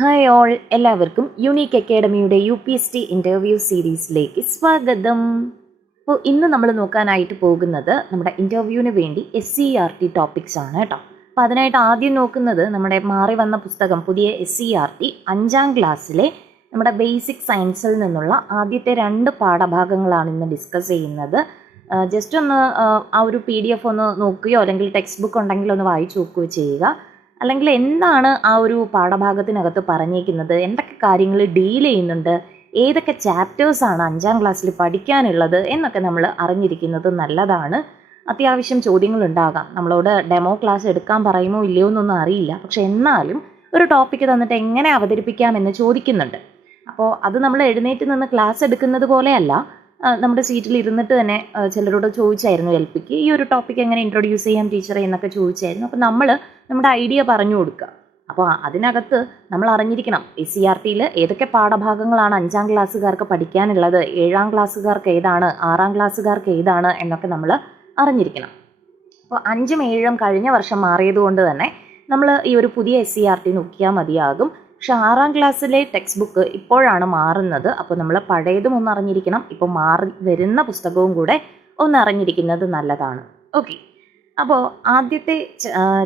Hi all, എല്ലാവർക്കും unique അക്കാഡമിയുടെ UPSC interview സീരീസിലേക്ക് സ്വാഗതം. അപ്പോൾ ഇന്ന് നമ്മൾ നോക്കാനായിട്ട് പോകുന്നത് നമ്മുടെ ഇൻ്റർവ്യൂവിന് വേണ്ടി SCERT ടോപ്പിക്സ് ആണ് കേട്ടോ. അപ്പോൾ അതിനായിട്ട് ആദ്യം നോക്കുന്നത് നമ്മുടെ മാറി വന്ന പുസ്തകം പുതിയ SCERT 5ാം ക്ലാസ്സിലെ നമ്മുടെ ബേസിക് സയൻസിൽ നിന്നുള്ള ആദ്യത്തെ 2 പാഠഭാഗങ്ങളാണ് ഇന്ന് ഡിസ്കസ് ചെയ്യുന്നത്. ജസ്റ്റ് ഒന്ന് ആ ഒരു PDF ഒന്ന് നോക്കുകയോ അല്ലെങ്കിൽ ടെക്സ്റ്റ് ബുക്ക് ഉണ്ടെങ്കിൽ ഒന്ന് വായിച്ചു നോക്കുകയോ ചെയ്യുക. അല്ലെങ്കിൽ എന്താണ് ആ ഒരു പാഠഭാഗത്തിനകത്ത് പറഞ്ഞേക്കുന്നത്, എന്തൊക്കെ കാര്യങ്ങൾ ഡീൽ ചെയ്യുന്നുണ്ട്, ഏതൊക്കെ ചാപ്റ്റേഴ്സാണ് 5ാം ക്ലാസ്സിൽ പഠിക്കാനുള്ളത് എന്നൊക്കെ നമ്മൾ അറിഞ്ഞിരിക്കുന്നത് നല്ലതാണ്. അത്യാവശ്യം ചോദ്യങ്ങളുണ്ടാകാം. നമ്മളോട് ഡെമോ ക്ലാസ് എടുക്കാൻ പറയുമോ ഇല്ലയോ എന്നൊന്നും അറിയില്ല. പക്ഷെ എന്നാലും ഒരു ടോപ്പിക്ക് തന്നിട്ട് എങ്ങനെ അവതരിപ്പിക്കാമെന്ന് ചോദിക്കുന്നുണ്ട്. അപ്പോൾ അത് നമ്മൾ എഴുന്നേറ്റ് നിന്ന് ക്ലാസ് എടുക്കുന്നത് പോലെയല്ല, നമ്മുടെ സീറ്റിൽ ഇരുന്നിട്ട് തന്നെ ചിലരോട് ചോദിച്ചായിരുന്നു LPക്ക് ഈ ഒരു ടോപ്പിക്ക് എങ്ങനെ ഇൻട്രൊഡ്യൂസ് ചെയ്യാം ടീച്ചറെ എന്നൊക്കെ ചോദിച്ചായിരുന്നു. അപ്പോൾ നമ്മൾ നമ്മുടെ ഐഡിയ പറഞ്ഞു കൊടുക്കുക. അപ്പോൾ അതിനകത്ത് നമ്മൾ അറിഞ്ഞിരിക്കണം SCERTയിൽ ഏതൊക്കെ പാഠഭാഗങ്ങളാണ് 5ാം ക്ലാസ്സുകാർക്ക് പഠിക്കാനുള്ളത്, 7ാം ക്ലാസ്സുകാർക്ക് ഏതാണ്, 6ാം ക്ലാസ്സുകാർക്ക് ഏതാണ് എന്നൊക്കെ നമ്മൾ അറിഞ്ഞിരിക്കണം. അപ്പോൾ 5ഉം 7ഉം കഴിഞ്ഞ വർഷം മാറിയത് കൊണ്ട് തന്നെ നമ്മൾ ഈ ഒരു പുതിയ SCERT നോക്കിയാൽ മതിയാകും. പക്ഷെ 6ാം ക്ലാസ്സിലെ ടെക്സ്റ്റ് ബുക്ക് ഇപ്പോഴാണ് മാറുന്നത്. അപ്പോൾ നമ്മൾ പഴയതും ഒന്ന് അറിഞ്ഞിരിക്കണം, ഇപ്പോൾ മാറി വരുന്ന പുസ്തകവും കൂടെ ഒന്ന് അറിഞ്ഞിരിക്കുന്നത് നല്ലതാണ്. ഓക്കെ, അപ്പോൾ ആദ്യത്തെ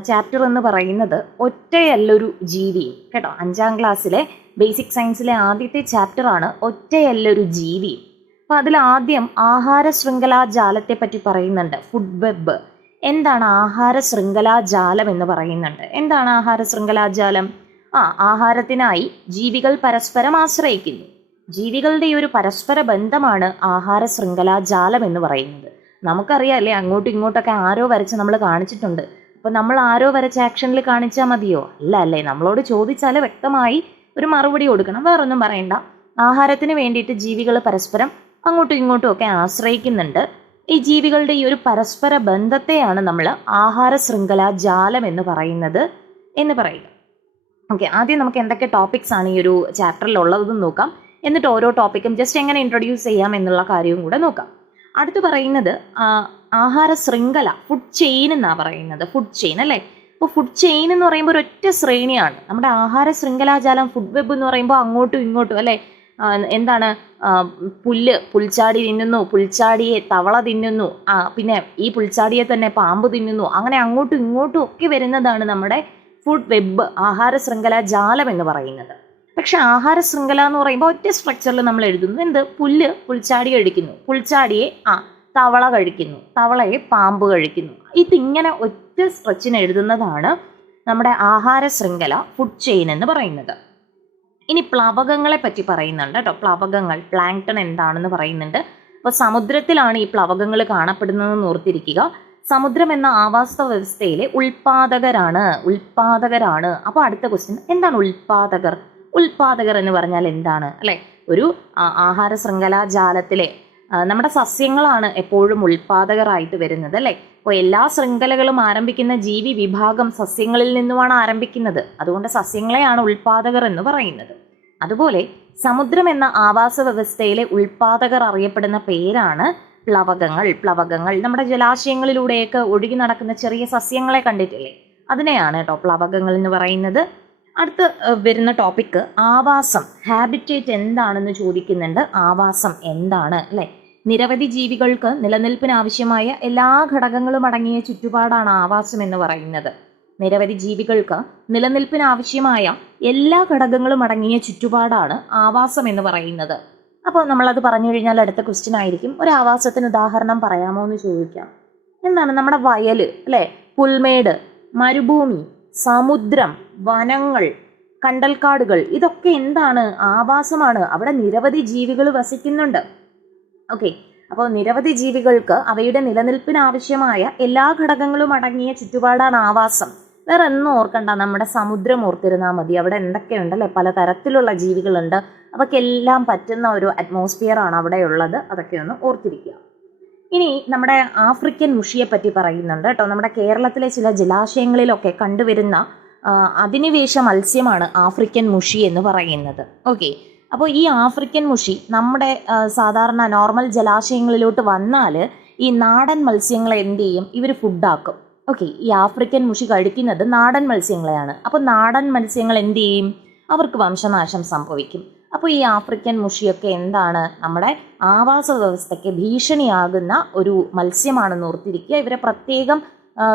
ചാപ്റ്റർ എന്ന് പറയുന്നത് ഒറ്റയല്ലൊരു ജീവിയും കേട്ടോ. 5ാം ക്ലാസ്സിലെ ബേസിക് സയൻസിലെ ആദ്യത്തെ ചാപ്റ്ററാണ് ഒറ്റയല്ലൊരു ജീവിയും. അപ്പോൾ അതിൽ ആദ്യം ആഹാര ശൃംഖലാജാലത്തെ പറ്റി പറയുന്നുണ്ട്, ഫുഡ് വെബ്. എന്താണ് ആഹാര ശൃംഖലാജാലം എന്ന് പറയുന്നുണ്ട്. എന്താണ് ആഹാര ശൃംഖലാജാലം? ആഹാരത്തിനായി ജീവികൾ പരസ്പരം ആശ്രയിക്കുന്നു. ജീവികളുടെ ഈ ഒരു പരസ്പര ബന്ധമാണ് ആഹാര ശൃംഖലാജാലം എന്ന് പറയുന്നത്. നമുക്കറിയാം അല്ലേ, അങ്ങോട്ടും ഇങ്ങോട്ടൊക്കെ ആരോ വരച്ച് നമ്മൾ കാണിച്ചിട്ടുണ്ട്. അപ്പോൾ നമ്മൾ ആരോ വരച്ച ആക്ഷനിൽ കാണിച്ചാൽ മതിയോ? അല്ല അല്ലേ, നമ്മളോട് ചോദിച്ചാൽ വ്യക്തമായി ഒരു മറുപടി കൊടുക്കണം, വേറൊന്നും പറയണ്ട. ആഹാരത്തിന് വേണ്ടിയിട്ട് ജീവികൾ പരസ്പരം അങ്ങോട്ടും ഇങ്ങോട്ടും ഒക്കെ ആശ്രയിക്കുന്നുണ്ട്. ഈ ജീവികളുടെ ഈ ഒരു പരസ്പര ബന്ധത്തെയാണ് നമ്മൾ ആഹാര ശൃംഖലാജാലം എന്ന് പറയുന്നത് എന്ന് പറയുക. ഓക്കെ, ആദ്യം നമുക്ക് എന്തൊക്കെ ടോപ്പിക്സ് ആണ് ഈ ഒരു ചാപ്റ്ററിൽ ഉള്ളതെന്ന് നോക്കാം. എന്നിട്ട് ഓരോ ടോപ്പിക്കും ജസ്റ്റ് എങ്ങനെ ഇൻട്രൊഡ്യൂസ് ചെയ്യാം എന്നുള്ള കാര്യവും കൂടെ നോക്കാം. അടുത്ത് പറയുന്നത് ആഹാര ശൃംഖല, ഫുഡ് ചെയിൻ എന്നാണ് പറയുന്നത്. ഫുഡ് ചെയിൻ അല്ലേ. അപ്പോൾ ഫുഡ് ചെയിൻ എന്ന് പറയുമ്പോൾ ഒരൊറ്റ ശ്രേണിയാണ്. നമ്മുടെ ആഹാര ശൃംഖലാജാലം ഫുഡ് വെബ് എന്ന് പറയുമ്പോൾ അങ്ങോട്ടും ഇങ്ങോട്ടും അല്ലേ, എന്താണ്, പുൽച്ചാടി തിന്നുന്നു, പുൽച്ചാടിയെ തവള തിന്നുന്നു, പിന്നെ ഈ പുൽച്ചാടിയെ തന്നെ പാമ്പ് തിന്നുന്നു, അങ്ങനെ അങ്ങോട്ടും ഇങ്ങോട്ടും ഒക്കെ വരുന്നതാണ് നമ്മുടെ ഫുഡ് വെബ്, ആഹാര ശൃംഖലാജാലം എന്ന് പറയുന്നത്. പക്ഷെ ആഹാര ശൃംഖല എന്ന് പറയുമ്പോൾ ഒറ്റ സ്ട്രക്ചറിൽ നമ്മൾ എഴുതുന്നു. എന്ത്? പുൽച്ചാടി കഴിക്കുന്നു, പുൽച്ചാടിയെ തവള കഴിക്കുന്നു, തവളയെ പാമ്പ് കഴിക്കുന്നു. ഇതിങ്ങനെ ഒറ്റ സ്ട്രെച്ചിന് എഴുതുന്നതാണ് നമ്മുടെ ആഹാര ശൃംഖല, ഫുഡ് ചെയിൻ എന്ന് പറയുന്നത്. ഇനി പ്ലവകങ്ങളെ പറ്റി പറയുന്നുണ്ട് കേട്ടോ. പ്ലവകങ്ങൾ, പ്ലാങ്ക്ടൺ എന്താണെന്ന് പറയുന്നുണ്ട്. അപ്പോൾ സമുദ്രത്തിലാണ് ഈ പ്ലവകങ്ങൾ കാണപ്പെടുന്നതെന്ന് ഓർത്തിരിക്കുക. സമുദ്രം എന്ന ആവാസ വ്യവസ്ഥയിലെ ഉൽപാദകരാണ്. അപ്പോൾ അടുത്ത ക്വസ്റ്റ്യൻ, എന്താണ് ഉൽപാദകർ? ഉൽപാദകർ എന്ന് പറഞ്ഞാൽ എന്താണ് അല്ലേ? ഒരു ആഹാര ശൃംഖലാജാലത്തിലെ നമ്മുടെ സസ്യങ്ങളാണ് എപ്പോഴും ഉൽപാദകരായിട്ട് വരുന്നത് അല്ലേ. അപ്പോൾ എല്ലാ ശൃംഖലകളും ആരംഭിക്കുന്ന ജീവി വിഭാഗം സസ്യങ്ങളിൽ നിന്നുമാണ് ആരംഭിക്കുന്നത്. അതുകൊണ്ട് സസ്യങ്ങളെയാണ് ഉൽപാദകർ എന്ന് പറയുന്നത്. അതുപോലെ സമുദ്രം എന്ന ആവാസ വ്യവസ്ഥയിലെ ഉൽപാദകർ അറിയപ്പെടുന്ന പേരാണ് പ്ലവകങ്ങൾ. നമ്മുടെ ജലാശയങ്ങളിലൂടെയൊക്കെ ഒഴുകി നടക്കുന്ന ചെറിയ സസ്യങ്ങളെ കണ്ടിട്ടില്ലേ, അതിനെയാണ് കേട്ടോ പ്ലവകങ്ങൾ എന്ന് പറയുന്നത്. അടുത്ത് വരുന്ന ടോപ്പിക്ക് ആവാസം, ഹാബിറ്റേറ്റ് എന്താണെന്ന് ചോദിക്കുന്നുണ്ട്. ആവാസം എന്താണ് അല്ലേ? നിരവധി ജീവികൾക്ക് നിലനിൽപ്പിന് ആവശ്യമായ എല്ലാ ഘടകങ്ങളും അടങ്ങിയ ചുറ്റുപാടാണ് ആവാസം എന്ന് പറയുന്നത്. നിരവധി ജീവികൾക്ക് നിലനിൽപ്പിന് ആവശ്യമായ എല്ലാ ഘടകങ്ങളും അടങ്ങിയ ചുറ്റുപാടാണ് ആവാസം എന്ന് പറയുന്നത്. അപ്പോൾ നമ്മളത് പറഞ്ഞു കഴിഞ്ഞാൽ അടുത്ത ക്വസ്റ്റ്യൻ ആയിരിക്കും, ഒരു ആവാസത്തിന് ഉദാഹരണം പറയാമോ എന്ന് ചോദിക്കാം. എന്താണ്? നമ്മുടെ വയൽ അല്ലേ, പുൽമേട്, മരുഭൂമി, സമുദ്രം, വനങ്ങൾ, കണ്ടൽക്കാടുകൾ, ഇതൊക്കെ എന്താണ്? ആവാസമാണ്. അവിടെ നിരവധി ജീവികൾ വസിക്കുന്നുണ്ട്. ഓക്കെ, അപ്പോൾ നിരവധി ജീവികൾക്ക് അവയുടെ നിലനിൽപ്പിന് ആവശ്യമായ എല്ലാ ഘടകങ്ങളും അടങ്ങിയ ചുറ്റുപാടാണ് ആവാസം. വേറെ ഒന്നും ഓർക്കണ്ട, നമ്മുടെ സമുദ്രം ഓർത്തിരുന്നാൽ മതി. അവിടെ എന്തൊക്കെയുണ്ടല്ലേ, പലതരത്തിലുള്ള ജീവികളുണ്ട്. അവയ്ക്കെല്ലാം പറ്റുന്ന ഒരു അറ്റ്മോസ്ഫിയർ ആണ് അവിടെ ഉള്ളത്. അതൊക്കെ ഒന്ന് ഓർത്തിരിക്കുക. ഇനി നമ്മുടെ ആഫ്രിക്കൻ മുഷിയെ പറ്റി പറയുന്നുണ്ട് കേട്ടോ. നമ്മുടെ കേരളത്തിലെ ചില ജലാശയങ്ങളിലൊക്കെ കണ്ടുവരുന്ന അധിനിവേശ മത്സ്യമാണ് ആഫ്രിക്കൻ മുഷി എന്ന് പറയുന്നത്. ഓക്കെ, അപ്പോൾ ഈ ആഫ്രിക്കൻ മുഷി നമ്മുടെ സാധാരണ നോർമൽ ജലാശയങ്ങളിലോട്ട് വന്നാൽ ഈ നാടൻ മത്സ്യങ്ങളെ എന്ത് ചെയ്യും? ഇവർ ഫുഡാക്കും. ഓക്കെ, ഈ ആഫ്രിക്കൻ മുഷി കഴിക്കുന്നത് നാടൻ മത്സ്യങ്ങളെയാണ്. അപ്പോൾ നാടൻ മത്സ്യങ്ങൾ എന്ത് ചെയ്യും? അവർക്ക് വംശനാശം സംഭവിക്കും. അപ്പോൾ ഈ ആഫ്രിക്കൻ മുഷിയൊക്കെ എന്താണ്, നമ്മുടെ ആവാസ വ്യവസ്ഥയ്ക്ക് ഭീഷണിയാകുന്ന ഒരു മത്സ്യമാണെന്ന് ഓർത്തിരിക്കുക. ഇവരെ പ്രത്യേകം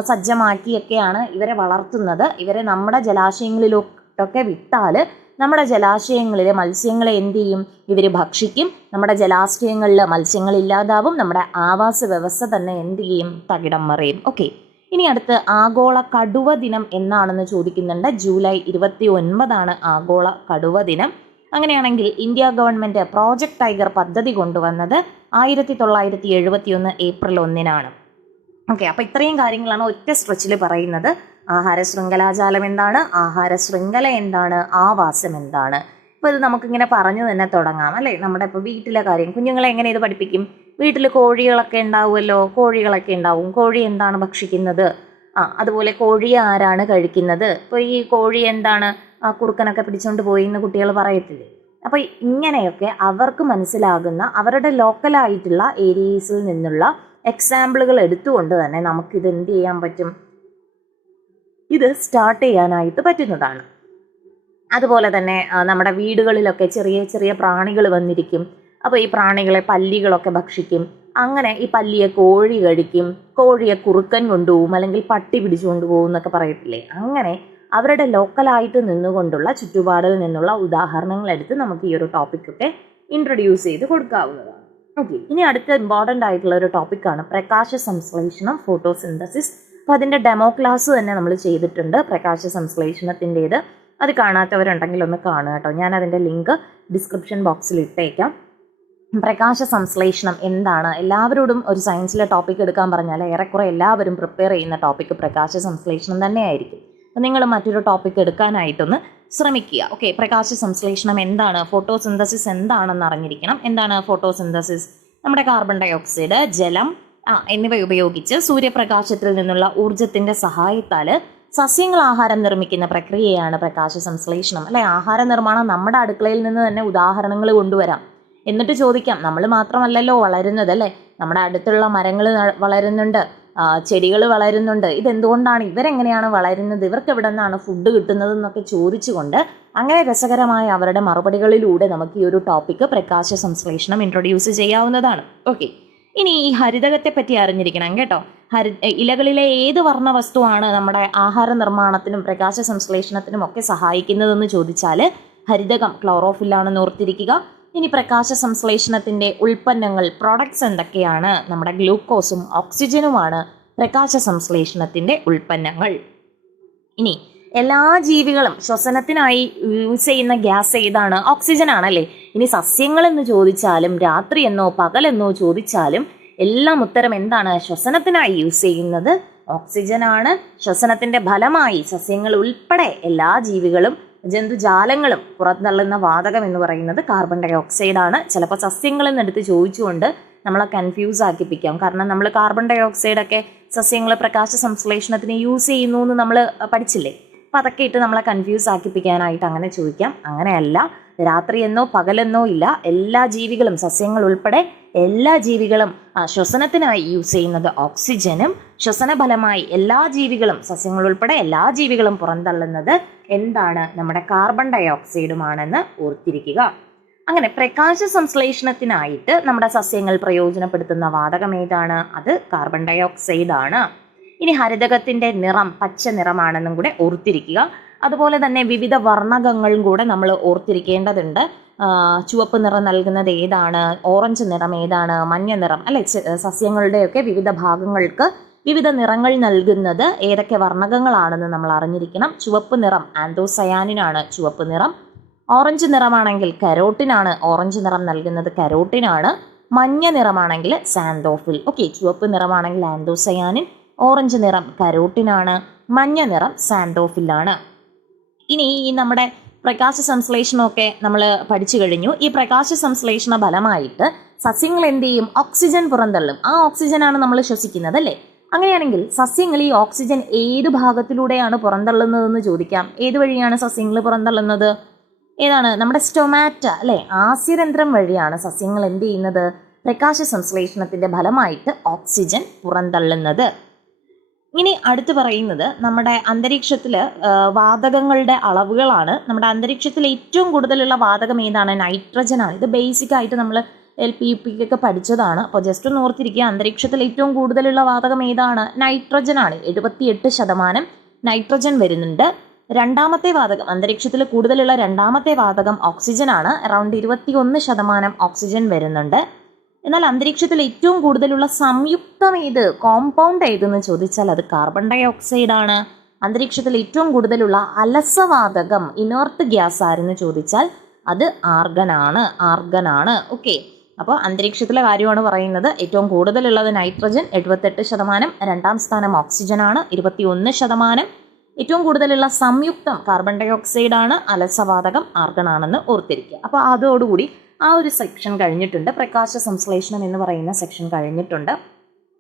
സജ്ജമാക്കിയൊക്കെയാണ് ഇവരെ വളർത്തുന്നത്. ഇവരെ നമ്മുടെ ജലാശയങ്ങളിലൊക്കെ വിട്ടാൽ നമ്മുടെ ജലാശയങ്ങളിലെ മത്സ്യങ്ങളെ എന്ത് ചെയ്യും, ഇവർ ഭക്ഷിക്കും. നമ്മുടെ ജലാശയങ്ങളിൽ മത്സ്യങ്ങളില്ലാതാവും. നമ്മുടെ ആവാസ വ്യവസ്ഥ തന്നെ എന്ത് ചെയ്യും, തകിടം മറിയും. ഓക്കെ, ഇനി അടുത്ത് ആഗോള കടുവ ദിനം എന്നാണെന്ന് ചോദിക്കുന്നുണ്ട്. ജൂലൈ 29 ആഗോള കടുവ ദിനം. അങ്ങനെയാണെങ്കിൽ ഇന്ത്യ ഗവൺമെൻറ് പ്രോജക്റ്റ് ടൈഗർ പദ്ധതി കൊണ്ടുവന്നത് 1971 ഏപ്രിൽ 1 ഓക്കെ, അപ്പോൾ ഇത്രയും കാര്യങ്ങളാണ് ഒറ്റ സ്ട്രെച്ചിൽ പറയുന്നത്. ആഹാര ശൃംഖലാജാലം എന്താണ്, ആഹാര ശൃംഖല എന്താണ്, ആവാസം എന്താണ്. ഇപ്പോൾ ഇത് നമുക്കിങ്ങനെ പറഞ്ഞു തന്നെ തുടങ്ങാം അല്ലേ. നമ്മുടെ ഇപ്പോൾ വീട്ടിലെ കാര്യം, കുഞ്ഞുങ്ങളെ എങ്ങനെ ഇത് പഠിപ്പിക്കും? വീട്ടിൽ കോഴികളൊക്കെ ഉണ്ടാവുമല്ലോ, കോഴികളൊക്കെ ഉണ്ടാവും. കോഴി എന്താണ് ഭക്ഷിക്കുന്നത്? അതുപോലെ കോഴിയെ ആരാണ് കഴിക്കുന്നത്? ഇപ്പോൾ ഈ കോഴി എന്താണ് കുറുക്കനൊക്കെ പിടിച്ചുകൊണ്ട് പോയി എന്ന് കുട്ടികൾ പറയത്തില്ലേ. അപ്പോൾ ഇങ്ങനെയൊക്കെ അവർക്ക് മനസ്സിലാകുന്ന അവരുടെ ലോക്കലായിട്ടുള്ള ഏരിയസിൽ നിന്നുള്ള എക്സാമ്പിളുകൾ എടുത്തുകൊണ്ട് തന്നെ നമുക്കിത് എന്ത് ചെയ്യാൻ പറ്റും, ഇത് സ്റ്റാർട്ട് ചെയ്യാനായിട്ട് പറ്റുന്നതാണ്. അതുപോലെ തന്നെ നമ്മുടെ വീടുകളിലൊക്കെ ചെറിയ ചെറിയ പ്രാണികൾ വന്നിരിക്കും. അപ്പോൾ ഈ പ്രാണികളെ പല്ലികളൊക്കെ ഭക്ഷിക്കും. അങ്ങനെ ഈ പല്ലിയെ കോഴി കഴിക്കും, കോഴിയെ കുറുക്കൻ കൊണ്ടുപോകും, അല്ലെങ്കിൽ പട്ടി പിടിച്ചു കൊണ്ടുപോകും എന്നൊക്കെ പറയത്തില്ലേ. അങ്ങനെ അവരുടെ ലോക്കലായിട്ട് നിന്നുകൊണ്ടുള്ള ചുറ്റുപാടിൽ നിന്നുള്ള ഉദാഹരണങ്ങൾ എടുത്ത് നമുക്ക് ഈ ഒരു ടോപ്പിക്കൊക്കെ ഇൻട്രൊഡ്യൂസ് ചെയ്ത് കൊടുക്കാവുന്നതാണ്. ഓക്കെ, ഇനി അടുത്ത ഇമ്പോർട്ടൻ്റ് ആയിട്ടുള്ള ഒരു ടോപ്പിക്കാണ് പ്രകാശ സംശ്ലേഷണം, ഫോട്ടോസിന്തസിസ്. അപ്പോൾ അതിൻ്റെ ഡെമോ ക്ലാസ് തന്നെ നമ്മൾ ചെയ്തിട്ടുണ്ട്, പ്രകാശ സംശ്ലേഷണത്തിൻ്റേത്. അത് കാണാത്തവരുണ്ടെങ്കിൽ ഒന്ന് കാണുക കേട്ടോ. ഞാൻ അതിൻ്റെ ലിങ്ക് ഡിസ്ക്രിപ്ഷൻ ബോക്സിൽ ഇട്ടേക്കാം. പ്രകാശ സംശ്ലേഷണം എന്താണ്, എല്ലാവരോടും ഒരു സയൻസിലെ ടോപ്പിക് എടുക്കാൻ പറഞ്ഞാൽ ഏറെക്കുറെ എല്ലാവരും പ്രിപ്പയർ ചെയ്യുന്ന ടോപ്പിക്ക് പ്രകാശ സംശ്ലേഷണം തന്നെയായിരിക്കും. അപ്പോൾ നിങ്ങൾ മറ്റൊരു ടോപ്പിക് എടുക്കാനായിട്ടൊന്ന് ശ്രമിക്കുക. ഓക്കെ, പ്രകാശ സംശ്ലേഷണം എന്താണ്, ഫോട്ടോസിന്തസിസ് എന്താണെന്ന് അറിഞ്ഞിരിക്കണം. എന്താണ് ഫോട്ടോസിന്തസിസ്? നമ്മുടെ കാർബൺ ഡൈ ഓക്സൈഡ്, ജലം എന്നിവ ഉപയോഗിച്ച് സൂര്യപ്രകാശത്തിൽ നിന്നുള്ള ഊർജത്തിൻ്റെ സഹായത്താൽ സസ്യങ്ങൾ ആഹാരം നിർമ്മിക്കുന്ന പ്രക്രിയയാണ് പ്രകാശ സംശ്ലേഷണം അല്ലെ. ആഹാര നിർമ്മാണം നമ്മുടെ അടുക്കളയിൽ നിന്ന് തന്നെ ഉദാഹരണങ്ങൾ കൊണ്ടുവരാം. എന്നിട്ട് ചോദിക്കാം, നമ്മൾ മാത്രമല്ലല്ലോ വളരുന്നത് അല്ലേ, നമ്മുടെ അടുത്തുള്ള മരങ്ങൾ വളരുന്നുണ്ട്, ചെടികൾ വളരുന്നുണ്ട്. ഇതെന്തുകൊണ്ടാണ്, ഇവരെങ്ങനെയാണ് വളരുന്നത്, ഇവർക്ക് എവിടെ നിന്നാണ് ഫുഡ് കിട്ടുന്നത് എന്നൊക്കെ ചോദിച്ചുകൊണ്ട് അങ്ങനെ രസകരമായ അവരുടെ മറുപടികളിലൂടെ നമുക്ക് ഈ ഒരു ടോപ്പിക്ക് പ്രകാശ സംശ്ലേഷണം ഇൻട്രൊഡ്യൂസ് ചെയ്യാവുന്നതാണ്. ഓക്കെ, ഇനി ഈ ഹരിതകത്തെ പറ്റി അറിഞ്ഞിരിക്കണം കേട്ടോ. ഇലകളിലെ ഏത് വർണ്ണ വസ്തുവാണ് നമ്മുടെ ആഹാര നിർമ്മാണത്തിനും പ്രകാശ സംശ്ലേഷണത്തിനും ഒക്കെ സഹായിക്കുന്നതെന്ന് ചോദിച്ചാൽ ഹരിതകം ക്ലോറോഫില്ലാണെന്ന് ഓർത്തിരിക്കുക. ഇനി പ്രകാശ സംശ്ലേഷണത്തിൻ്റെ ഉൽപ്പന്നങ്ങൾ, പ്രോഡക്ട്സ് എന്തൊക്കെയാണ്? നമ്മുടെ ഗ്ലൂക്കോസും ഓക്സിജനുമാണ് പ്രകാശ സംശ്ലേഷണത്തിൻ്റെ ഉൽപ്പന്നങ്ങൾ. ഇനി എല്ലാ ജീവികളും ശ്വസനത്തിനായി യൂസ് ചെയ്യുന്ന ഗ്യാസ് ഏതാണ്? ഓക്സിജൻ ആണല്ലേ. ഇനി സസ്യങ്ങളെന്ന് ചോദിച്ചാലും രാത്രിയെന്നോ പകലെന്നോ ചോദിച്ചാലും എല്ലാം ഉത്തരം എന്താണ്? ശ്വസനത്തിനായി യൂസ് ചെയ്യുന്നത് ഓക്സിജനാണ്. ശ്വസനത്തിൻ്റെ ഫലമായി സസ്യങ്ങൾ ഉൾപ്പെടെ എല്ലാ ജീവികളും ജന്തുജാലങ്ങളും പുറന്തള്ളുന്ന വാതകം എന്ന് പറയുന്നത് കാർബൺ ഡൈ ഓക്സൈഡാണ്. ചിലപ്പോൾ സസ്യങ്ങളിൽ നിന്നെടുത്ത് ചോദിച്ചുകൊണ്ട് നമ്മളെ കൺഫ്യൂസ് ആക്കിപ്പിക്കാം. കാരണം നമ്മൾ കാർബൺ ഡൈ ഓക്സൈഡൊക്കെ സസ്യങ്ങൾ പ്രകാശ സംശ്ലേഷണത്തിന് യൂസ് ചെയ്യുന്നു എന്ന് നമ്മൾ പഠിച്ചില്ലേ. അപ്പം അതൊക്കെ ഇട്ട് നമ്മളെ കൺഫ്യൂസ് ആക്കിപ്പിക്കാനായിട്ട് അങ്ങനെ ചോദിക്കാം. അങ്ങനെയല്ല, രാത്രിയെന്നോ പകലെന്നോ ഇല്ല, എല്ലാ ജീവികളും സസ്യങ്ങൾ ഉൾപ്പെടെ എല്ലാ ജീവികളും ശ്വസനത്തിനായി യൂസ് ചെയ്യുന്നത് ഓക്സിജനും ശ്വസനഫലമായി എല്ലാ ജീവികളും സസ്യങ്ങൾ ഉൾപ്പെടെ എല്ലാ ജീവികളും പുറന്തള്ളുന്നത് എന്താണ്? നമ്മുടെ കാർബൺ ഡൈ ഓക്സൈഡുമാണെന്ന് ഓർത്തിരിക്കുക. അങ്ങനെ പ്രകാശ സംശ്ലേഷണത്തിനായിട്ട് നമ്മുടെ സസ്യങ്ങൾ പ്രയോജനപ്പെടുത്തുന്ന വാതകം ഏതാണ്? അത് കാർബൺ ഡൈ ഓക്സൈഡാണ്. ഇനി ഹരിതകത്തിൻ്റെ നിറം പച്ച നിറമാണെന്നും കൂടെ ഓർത്തിരിക്കുക. അതുപോലെ തന്നെ വിവിധ വർണ്ണകങ്ങളും കൂടെ നമ്മൾ ഓർത്തിരിക്കേണ്ടതുണ്ട്. ചുവപ്പ് നിറം നൽകുന്നത് ഏതാണ്? ഓറഞ്ച് നിറം ഏതാണ്? മഞ്ഞ നിറം അല്ലെ. സസ്യങ്ങളുടെയൊക്കെ വിവിധ ഭാഗങ്ങൾക്ക് വിവിധ നിറങ്ങൾ നൽകുന്നത് ഏതൊക്കെ വർണ്ണകങ്ങളാണെന്ന് നമ്മൾ അറിഞ്ഞിരിക്കണം. ചുവപ്പ് നിറം ആന്തോസയാനിനാണ് ചുവപ്പ് നിറം. ഓറഞ്ച് നിറമാണെങ്കിൽ കരോട്ടിനാണ് ഓറഞ്ച് നിറം നൽകുന്നത് കരോട്ടിനാണ്. മഞ്ഞ നിറമാണെങ്കിൽ സാന്തോഫിൽ. ഓക്കെ, ചുവപ്പ് നിറമാണെങ്കിൽ ആന്തോസയാനിൻ, ഓറഞ്ച് നിറം കരോട്ടിനാണ്, മഞ്ഞ നിറം സാന്തോഫിലാണ്. ഇനി ഈ നമ്മുടെ പ്രകാശ സംശ്ലേഷണമൊക്കെ നമ്മൾ പഠിച്ചു കഴിഞ്ഞു. ഈ പ്രകാശ സംശ്ലേഷണ ഫലമായിട്ട് സസ്യങ്ങൾ എന്ത് ചെയ്യും? ഓക്സിജൻ പുറന്തള്ളും. ആ ഓക്സിജനാണ് നമ്മൾ ശ്വസിക്കുന്നത് അല്ലേ. അങ്ങനെയാണെങ്കിൽ സസ്യങ്ങൾ ഈ ഓക്സിജൻ ഏത് ഭാഗത്തിലൂടെയാണ് പുറന്തള്ളുന്നതെന്ന് ചോദിക്കാം. ഏത് വഴിയാണ് സസ്യങ്ങൾ പുറന്തള്ളുന്നത്? ഏതാണ്? നമ്മുടെ സ്റ്റൊമാറ്റ അല്ലെ, ആസ്യരന്ധ്രം വഴിയാണ് സസ്യങ്ങൾ എന്ത് ചെയ്യുന്നത്? പ്രകാശ സംശ്ലേഷണത്തിന്റെ ഫലമായിട്ട് ഓക്സിജൻ പുറന്തള്ളുന്നത്. ഇനി അടുത്ത് പറയുന്നത് നമ്മുടെ അന്തരീക്ഷത്തിൽ വാതകങ്ങളുടെ അളവുകളാണ്. നമ്മുടെ അന്തരീക്ഷത്തിൽ ഏറ്റവും കൂടുതലുള്ള വാതകം ഏതാണ്? നൈട്രജൻ ആണ്. ഇത് ബേസിക് ആയിട്ട് നമ്മൾ LP ഒക്കെ പഠിച്ചതാണ്. അപ്പോൾ ജസ്റ്റ് ഒന്ന് ഓർത്തിരിക്കുക, അന്തരീക്ഷത്തിൽ ഏറ്റവും കൂടുതലുള്ള വാതകം ഏതാണ്? നൈട്രജൻ ആണ്. 78% നൈട്രജൻ വരുന്നുണ്ട്. രണ്ടാമത്തെ വാതകം, അന്തരീക്ഷത്തിൽ കൂടുതലുള്ള രണ്ടാമത്തെ വാതകം ഓക്സിജൻ ആണ്. അറൗണ്ട് 21% ഓക്സിജൻ വരുന്നുണ്ട്. എന്നാൽ അന്തരീക്ഷത്തിൽ ഏറ്റവും കൂടുതലുള്ള സംയുക്തം ഏത്, കോമ്പൗണ്ട് ഏതെന്ന് ചോദിച്ചാൽ അത് കാർബൺ ഡൈ ഓക്സൈഡ് ആണ്. അന്തരീക്ഷത്തിൽ ഏറ്റവും കൂടുതലുള്ള അലസവാതകം, ഇനേർട്ട് ഗ്യാസ് ആരെന്ന് ചോദിച്ചാൽ അത് ആർഗൺ ആണ്. ഓക്കെ, അപ്പോൾ അന്തരീക്ഷത്തിലെ കാര്യമാണ് പറയുന്നത്. ഏറ്റവും കൂടുതലുള്ളത് നൈട്രജൻ 78%, രണ്ടാം സ്ഥാനം ഓക്സിജൻ ആണ് 21%. ഏറ്റവും കൂടുതലുള്ള സംയുക്തം കാർബൺ ഡൈ ഓക്സൈഡ് ആണ്, അലസവാതകം ആർഗൺ ആണെന്ന് ഓർത്തിരിക്കുക. അപ്പോൾ അതോടുകൂടി ആ ഒരു സെക്ഷൻ കഴിഞ്ഞിട്ടുണ്ട്. പ്രകാശ സംശ്ലേഷണം എന്ന് പറയുന്ന സെക്ഷൻ കഴിഞ്ഞിട്ടുണ്ട്.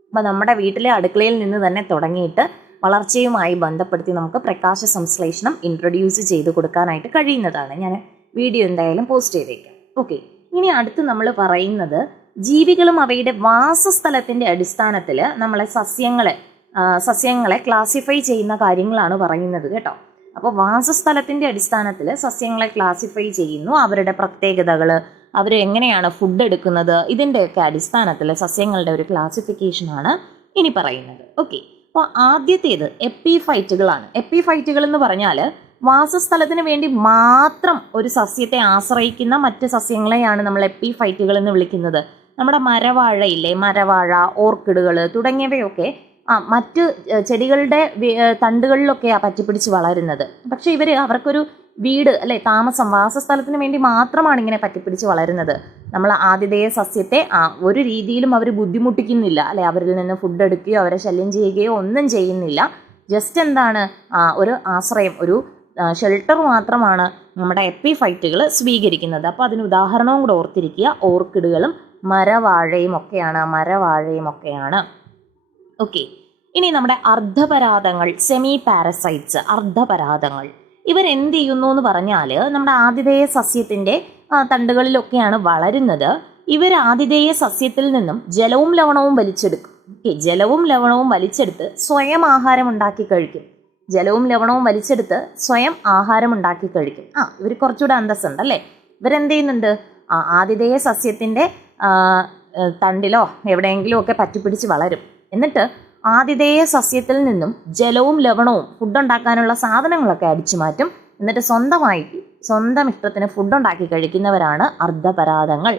അപ്പോൾ നമ്മുടെ വീട്ടിലെ അടുക്കളയിൽ നിന്ന് തന്നെ തുടങ്ങിയിട്ട് വളർച്ചയുമായി ബന്ധപ്പെടുത്തി നമുക്ക് പ്രകാശ സംശ്ലേഷണം ഇൻട്രൊഡ്യൂസ് ചെയ്ത് കൊടുക്കാനായിട്ട് കഴിയുന്നതാണ്. ഞാൻ വീഡിയോ എന്തായാലും പോസ്റ്റ് ചെയ്തേക്കാം. ഓക്കെ, ഇനി അടുത്ത് നമ്മൾ പറയുന്നത് ജീവികളും അവയുടെ വാസസ്ഥലത്തിൻ്റെ അടിസ്ഥാനത്തിൽ നമ്മളെ സസ്യങ്ങളെ ക്ലാസിഫൈ ചെയ്യുന്ന കാര്യങ്ങളാണ് പറയുന്നത് കേട്ടോ. അപ്പോൾ വാസസ്ഥലത്തിൻ്റെ അടിസ്ഥാനത്തിൽ സസ്യങ്ങളെ ക്ലാസിഫൈ ചെയ്യുന്നു, അവരുടെ പ്രത്യേകതകൾ, അവർ എങ്ങനെയാണ് ഫുഡ് എടുക്കുന്നത്, ഇതിൻ്റെയൊക്കെ അടിസ്ഥാനത്തിൽ സസ്യങ്ങളുടെ ഒരു ക്ലാസിഫിക്കേഷനാണ് ഇനി പറയുന്നത്. ഓക്കെ, അപ്പോൾ ആദ്യത്തേത് എപ്പിഫൈറ്റുകളാണ്. എപ്പിഫൈറ്റുകൾ എന്ന് പറഞ്ഞാൽ വാസസ്ഥലത്തിന് വേണ്ടി മാത്രം ഒരു സസ്യത്തെ ആശ്രയിക്കുന്ന മറ്റ് സസ്യങ്ങളെയാണ് നമ്മൾ എപ്പിഫൈറ്റുകൾ എന്ന് വിളിക്കുന്നത്. നമ്മുടെ മരവാഴയില്ലേ, മരവാഴ, ഓർക്കിഡുകൾ തുടങ്ങിയവയൊക്കെ മറ്റ് ചെടികളുടെ തണ്ടുകളിലൊക്കെയാണ് പറ്റിപ്പിടിച്ച് വളരുന്നത്. പക്ഷേ അവർക്കൊരു വീട് അല്ലെ, താമസം, വാസസ്ഥലത്തിന് വേണ്ടി മാത്രമാണ് ഇങ്ങനെ പറ്റിപ്പിടിച്ച് വളരുന്നത്. നമ്മൾ ആതിഥേയ സസ്യത്തെ ഒരു രീതിയിലും അവർ ബുദ്ധിമുട്ടിക്കുന്നില്ല അല്ലെ, അവരിൽ നിന്ന് ഫുഡ് എടുക്കുകയോ അവരെ ശല്യം ചെയ്യുകയോ ഒന്നും ചെയ്യുന്നില്ല. ജസ്റ്റ് എന്താണ്, ഒരു ആശ്രയം, ഒരു ഷെൽട്ടർ മാത്രമാണ് നമ്മുടെ എപ്പിഫൈറ്റുകൾ സ്വീകരിക്കുന്നത്. അപ്പോൾ അതിന് ഉദാഹരണവും കൂടെ ഓർത്തിരിക്കുക, ഓർക്കിഡുകളും മരവാഴയും ഒക്കെയാണ്. ഓക്കെ, ഇനി നമ്മുടെ അർദ്ധപരാതങ്ങൾ, സെമി പാരസൈറ്റ്സ്, അർദ്ധപരാതങ്ങൾ ഇവരെന്ത് ചെയ്യുന്നു എന്ന് പറഞ്ഞാൽ നമ്മുടെ ആതിഥേയ സസ്യത്തിൻ്റെ തണ്ടുകളിലൊക്കെയാണ് വളരുന്നത്. ഇവർ ആതിഥേയ സസ്യത്തിൽ നിന്നും ജലവും ലവണവും വലിച്ചെടുക്കും. ജലവും ലവണവും വലിച്ചെടുത്ത് സ്വയം ആഹാരം ഉണ്ടാക്കി കഴിക്കും. ഇവർ കുറച്ചുകൂടെ അന്തസ്സുണ്ട് അല്ലേ. ഇവരെന്ത് ചെയ്യുന്നുണ്ട്, ആതിഥേയ സസ്യത്തിൻ്റെ തണ്ടിലോ എവിടെയെങ്കിലും ഒക്കെ പറ്റിപ്പിടിച്ച് വളരും. എന്നിട്ട് ആതിഥേയ സസ്യത്തിൽ നിന്നും ജലവും ലവണവും ഫുഡ് ഉണ്ടാക്കാനുള്ള സാധനങ്ങളൊക്കെ അടിച്ചു മാറ്റും. എന്നിട്ട് സ്വന്തം ഇഷ്ടത്തിന് ഫുഡ് ഉണ്ടാക്കി കഴിക്കുന്നവരാണ് അർദ്ധപരാതങ്ങൾ.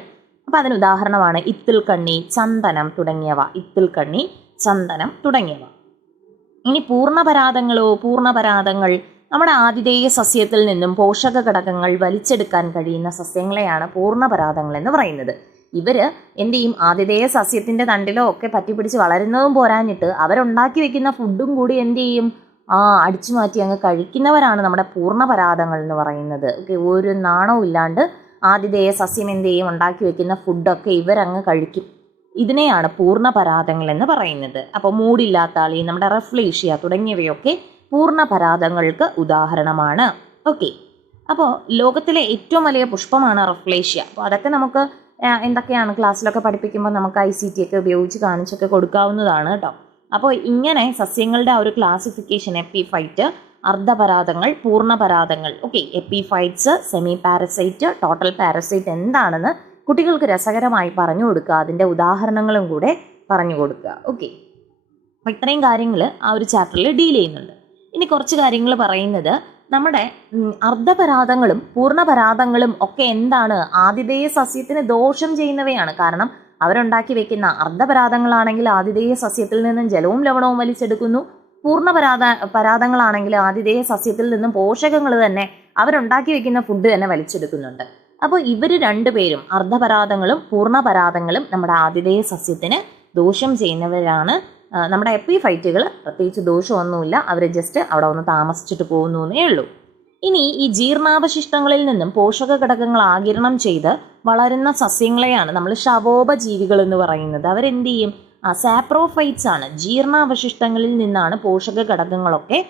അപ്പം അതിന് ഉദാഹരണമാണ് ഇത്തിൽക്കണ്ണി, ചന്ദനം തുടങ്ങിയവ. ഇനി പൂർണ്ണപരാതങ്ങൾ നമ്മുടെ ആതിഥേയ സസ്യത്തിൽ നിന്നും പോഷക ഘടകങ്ങൾ വലിച്ചെടുക്കാൻ കഴിയുന്ന സസ്യങ്ങളെയാണ് പൂർണ്ണപരാതങ്ങൾ എന്ന് പറയുന്നത്. ഇവർ എന്ത് ചെയ്യും, ആതിഥേയ സസ്യത്തിൻ്റെ തണ്ടിലോ ഒക്കെ പറ്റിപ്പിടിച്ച് വളരുന്നതും പോരാഞ്ഞിട്ട് അവരുണ്ടാക്കി വെക്കുന്ന ഫുഡും കൂടി എന്ത് ചെയ്യും, അടിച്ചു മാറ്റി അങ്ങ് കഴിക്കുന്നവരാണ് നമ്മുടെ പൂർണ്ണപരാതങ്ങൾ എന്ന് പറയുന്നത്. ഓക്കെ, ഒരു നാണവും ഇല്ലാണ്ട് ആതിഥേയ സസ്യം എന്ത് ചെയ്യും, ഉണ്ടാക്കി വെക്കുന്ന ഫുഡൊക്കെ ഇവരങ്ങ് കഴിക്കും. ഇതിനെയാണ് പൂർണ്ണപരാതങ്ങൾ എന്ന് പറയുന്നത്. അപ്പോൾ മൂടില്ലാത്താളി, നമ്മുടെ റെഫ്ലേഷ്യ തുടങ്ങിയവയൊക്കെ പൂർണ്ണപരാതങ്ങൾക്ക് ഉദാഹരണമാണ്. ഓക്കെ, അപ്പോൾ ലോകത്തിലെ ഏറ്റവും വലിയ പുഷ്പമാണ് റെഫ്ലേഷ്യ. അപ്പോൾ അതൊക്കെ നമുക്ക് എന്തൊക്കെയാണ് ക്ലാസ്സിലൊക്കെ പഠിപ്പിക്കുമ്പോൾ നമുക്ക് ICT ഒക്കെ ഉപയോഗിച്ച് കാണിച്ചൊക്കെ കൊടുക്കാവുന്നതാണ് കേട്ടോ. അപ്പോൾ ഇങ്ങനെ സസ്യങ്ങളുടെ ആ ഒരു ക്ലാസിഫിക്കേഷൻ, എപ്പിഫൈറ്റ്, അർദ്ധപരാതങ്ങൾ, പൂർണ്ണപരാതങ്ങൾ. Okay, epiphytes, semi parasite, total parasite എന്താണെന്ന് കുട്ടികൾക്ക് രസകരമായി പറഞ്ഞു കൊടുക്കുക, അതിൻ്റെ ഉദാഹരണങ്ങളും കൂടെ പറഞ്ഞു കൊടുക്കുക. ഓക്കെ, അപ്പോൾ ഇത്രയും കാര്യങ്ങൾ ആ ഒരു ചാപ്റ്ററിൽ ഡീൽ ചെയ്യുന്നുണ്ട്. ഇനി കുറച്ച് കാര്യങ്ങൾ പറയുന്നത് നമ്മുടെ അർദ്ധപരാതങ്ങളും പൂർണ്ണപരാതങ്ങളും ഒക്കെ എന്താണ്, ആതിഥേയ സസ്യത്തിന് ദോഷം ചെയ്യുന്നവയാണ്. കാരണം അവരുണ്ടാക്കി വെക്കുന്ന അർദ്ധപരാതങ്ങളാണെങ്കിൽ ആതിഥേയ സസ്യത്തിൽ നിന്നും ജലവും ലവണവും വലിച്ചെടുക്കുന്നു. പരാതങ്ങളാണെങ്കിൽ ആതിഥേയ സസ്യത്തിൽ നിന്നും പോഷകങ്ങൾ തന്നെ, അവരുണ്ടാക്കി വെക്കുന്ന ഫുഡ് തന്നെ വലിച്ചെടുക്കുന്നുണ്ട്. അപ്പോൾ ഇവർ രണ്ടുപേരും, അർദ്ധപരാതങ്ങളും പൂർണ്ണപരാതങ്ങളും, നമ്മുടെ ആതിഥേയ സസ്യത്തിന് ദോഷം ചെയ്യുന്നവരാണ്. നമ്മുടെ എപ്പിഫൈറ്റുകൾ പ്രത്യേകിച്ച് ദോഷമൊന്നുമില്ല, അവർ ജസ്റ്റ് അവിടെ ഒന്ന് താമസിച്ചിട്ട് പോകുന്നേ ഉള്ളൂ. ഇനി ഈ ജീർണാവശിഷ്ടങ്ങളിൽ നിന്നും പോഷക ഘടകങ്ങൾ ആഗിരണം ചെയ്ത് വളരുന്ന സസ്യങ്ങളെയാണ് നമ്മൾ ശവോപജീവികൾ എന്ന് പറയുന്നത്. അവരെന്ത് ചെയ്യും, സാപ്രോഫൈറ്റ്സ് ആണ്. ജീർണാവശിഷ്ടങ്ങളിൽ നിന്നാണ് പോഷക ഘടകങ്ങളൊക്കെ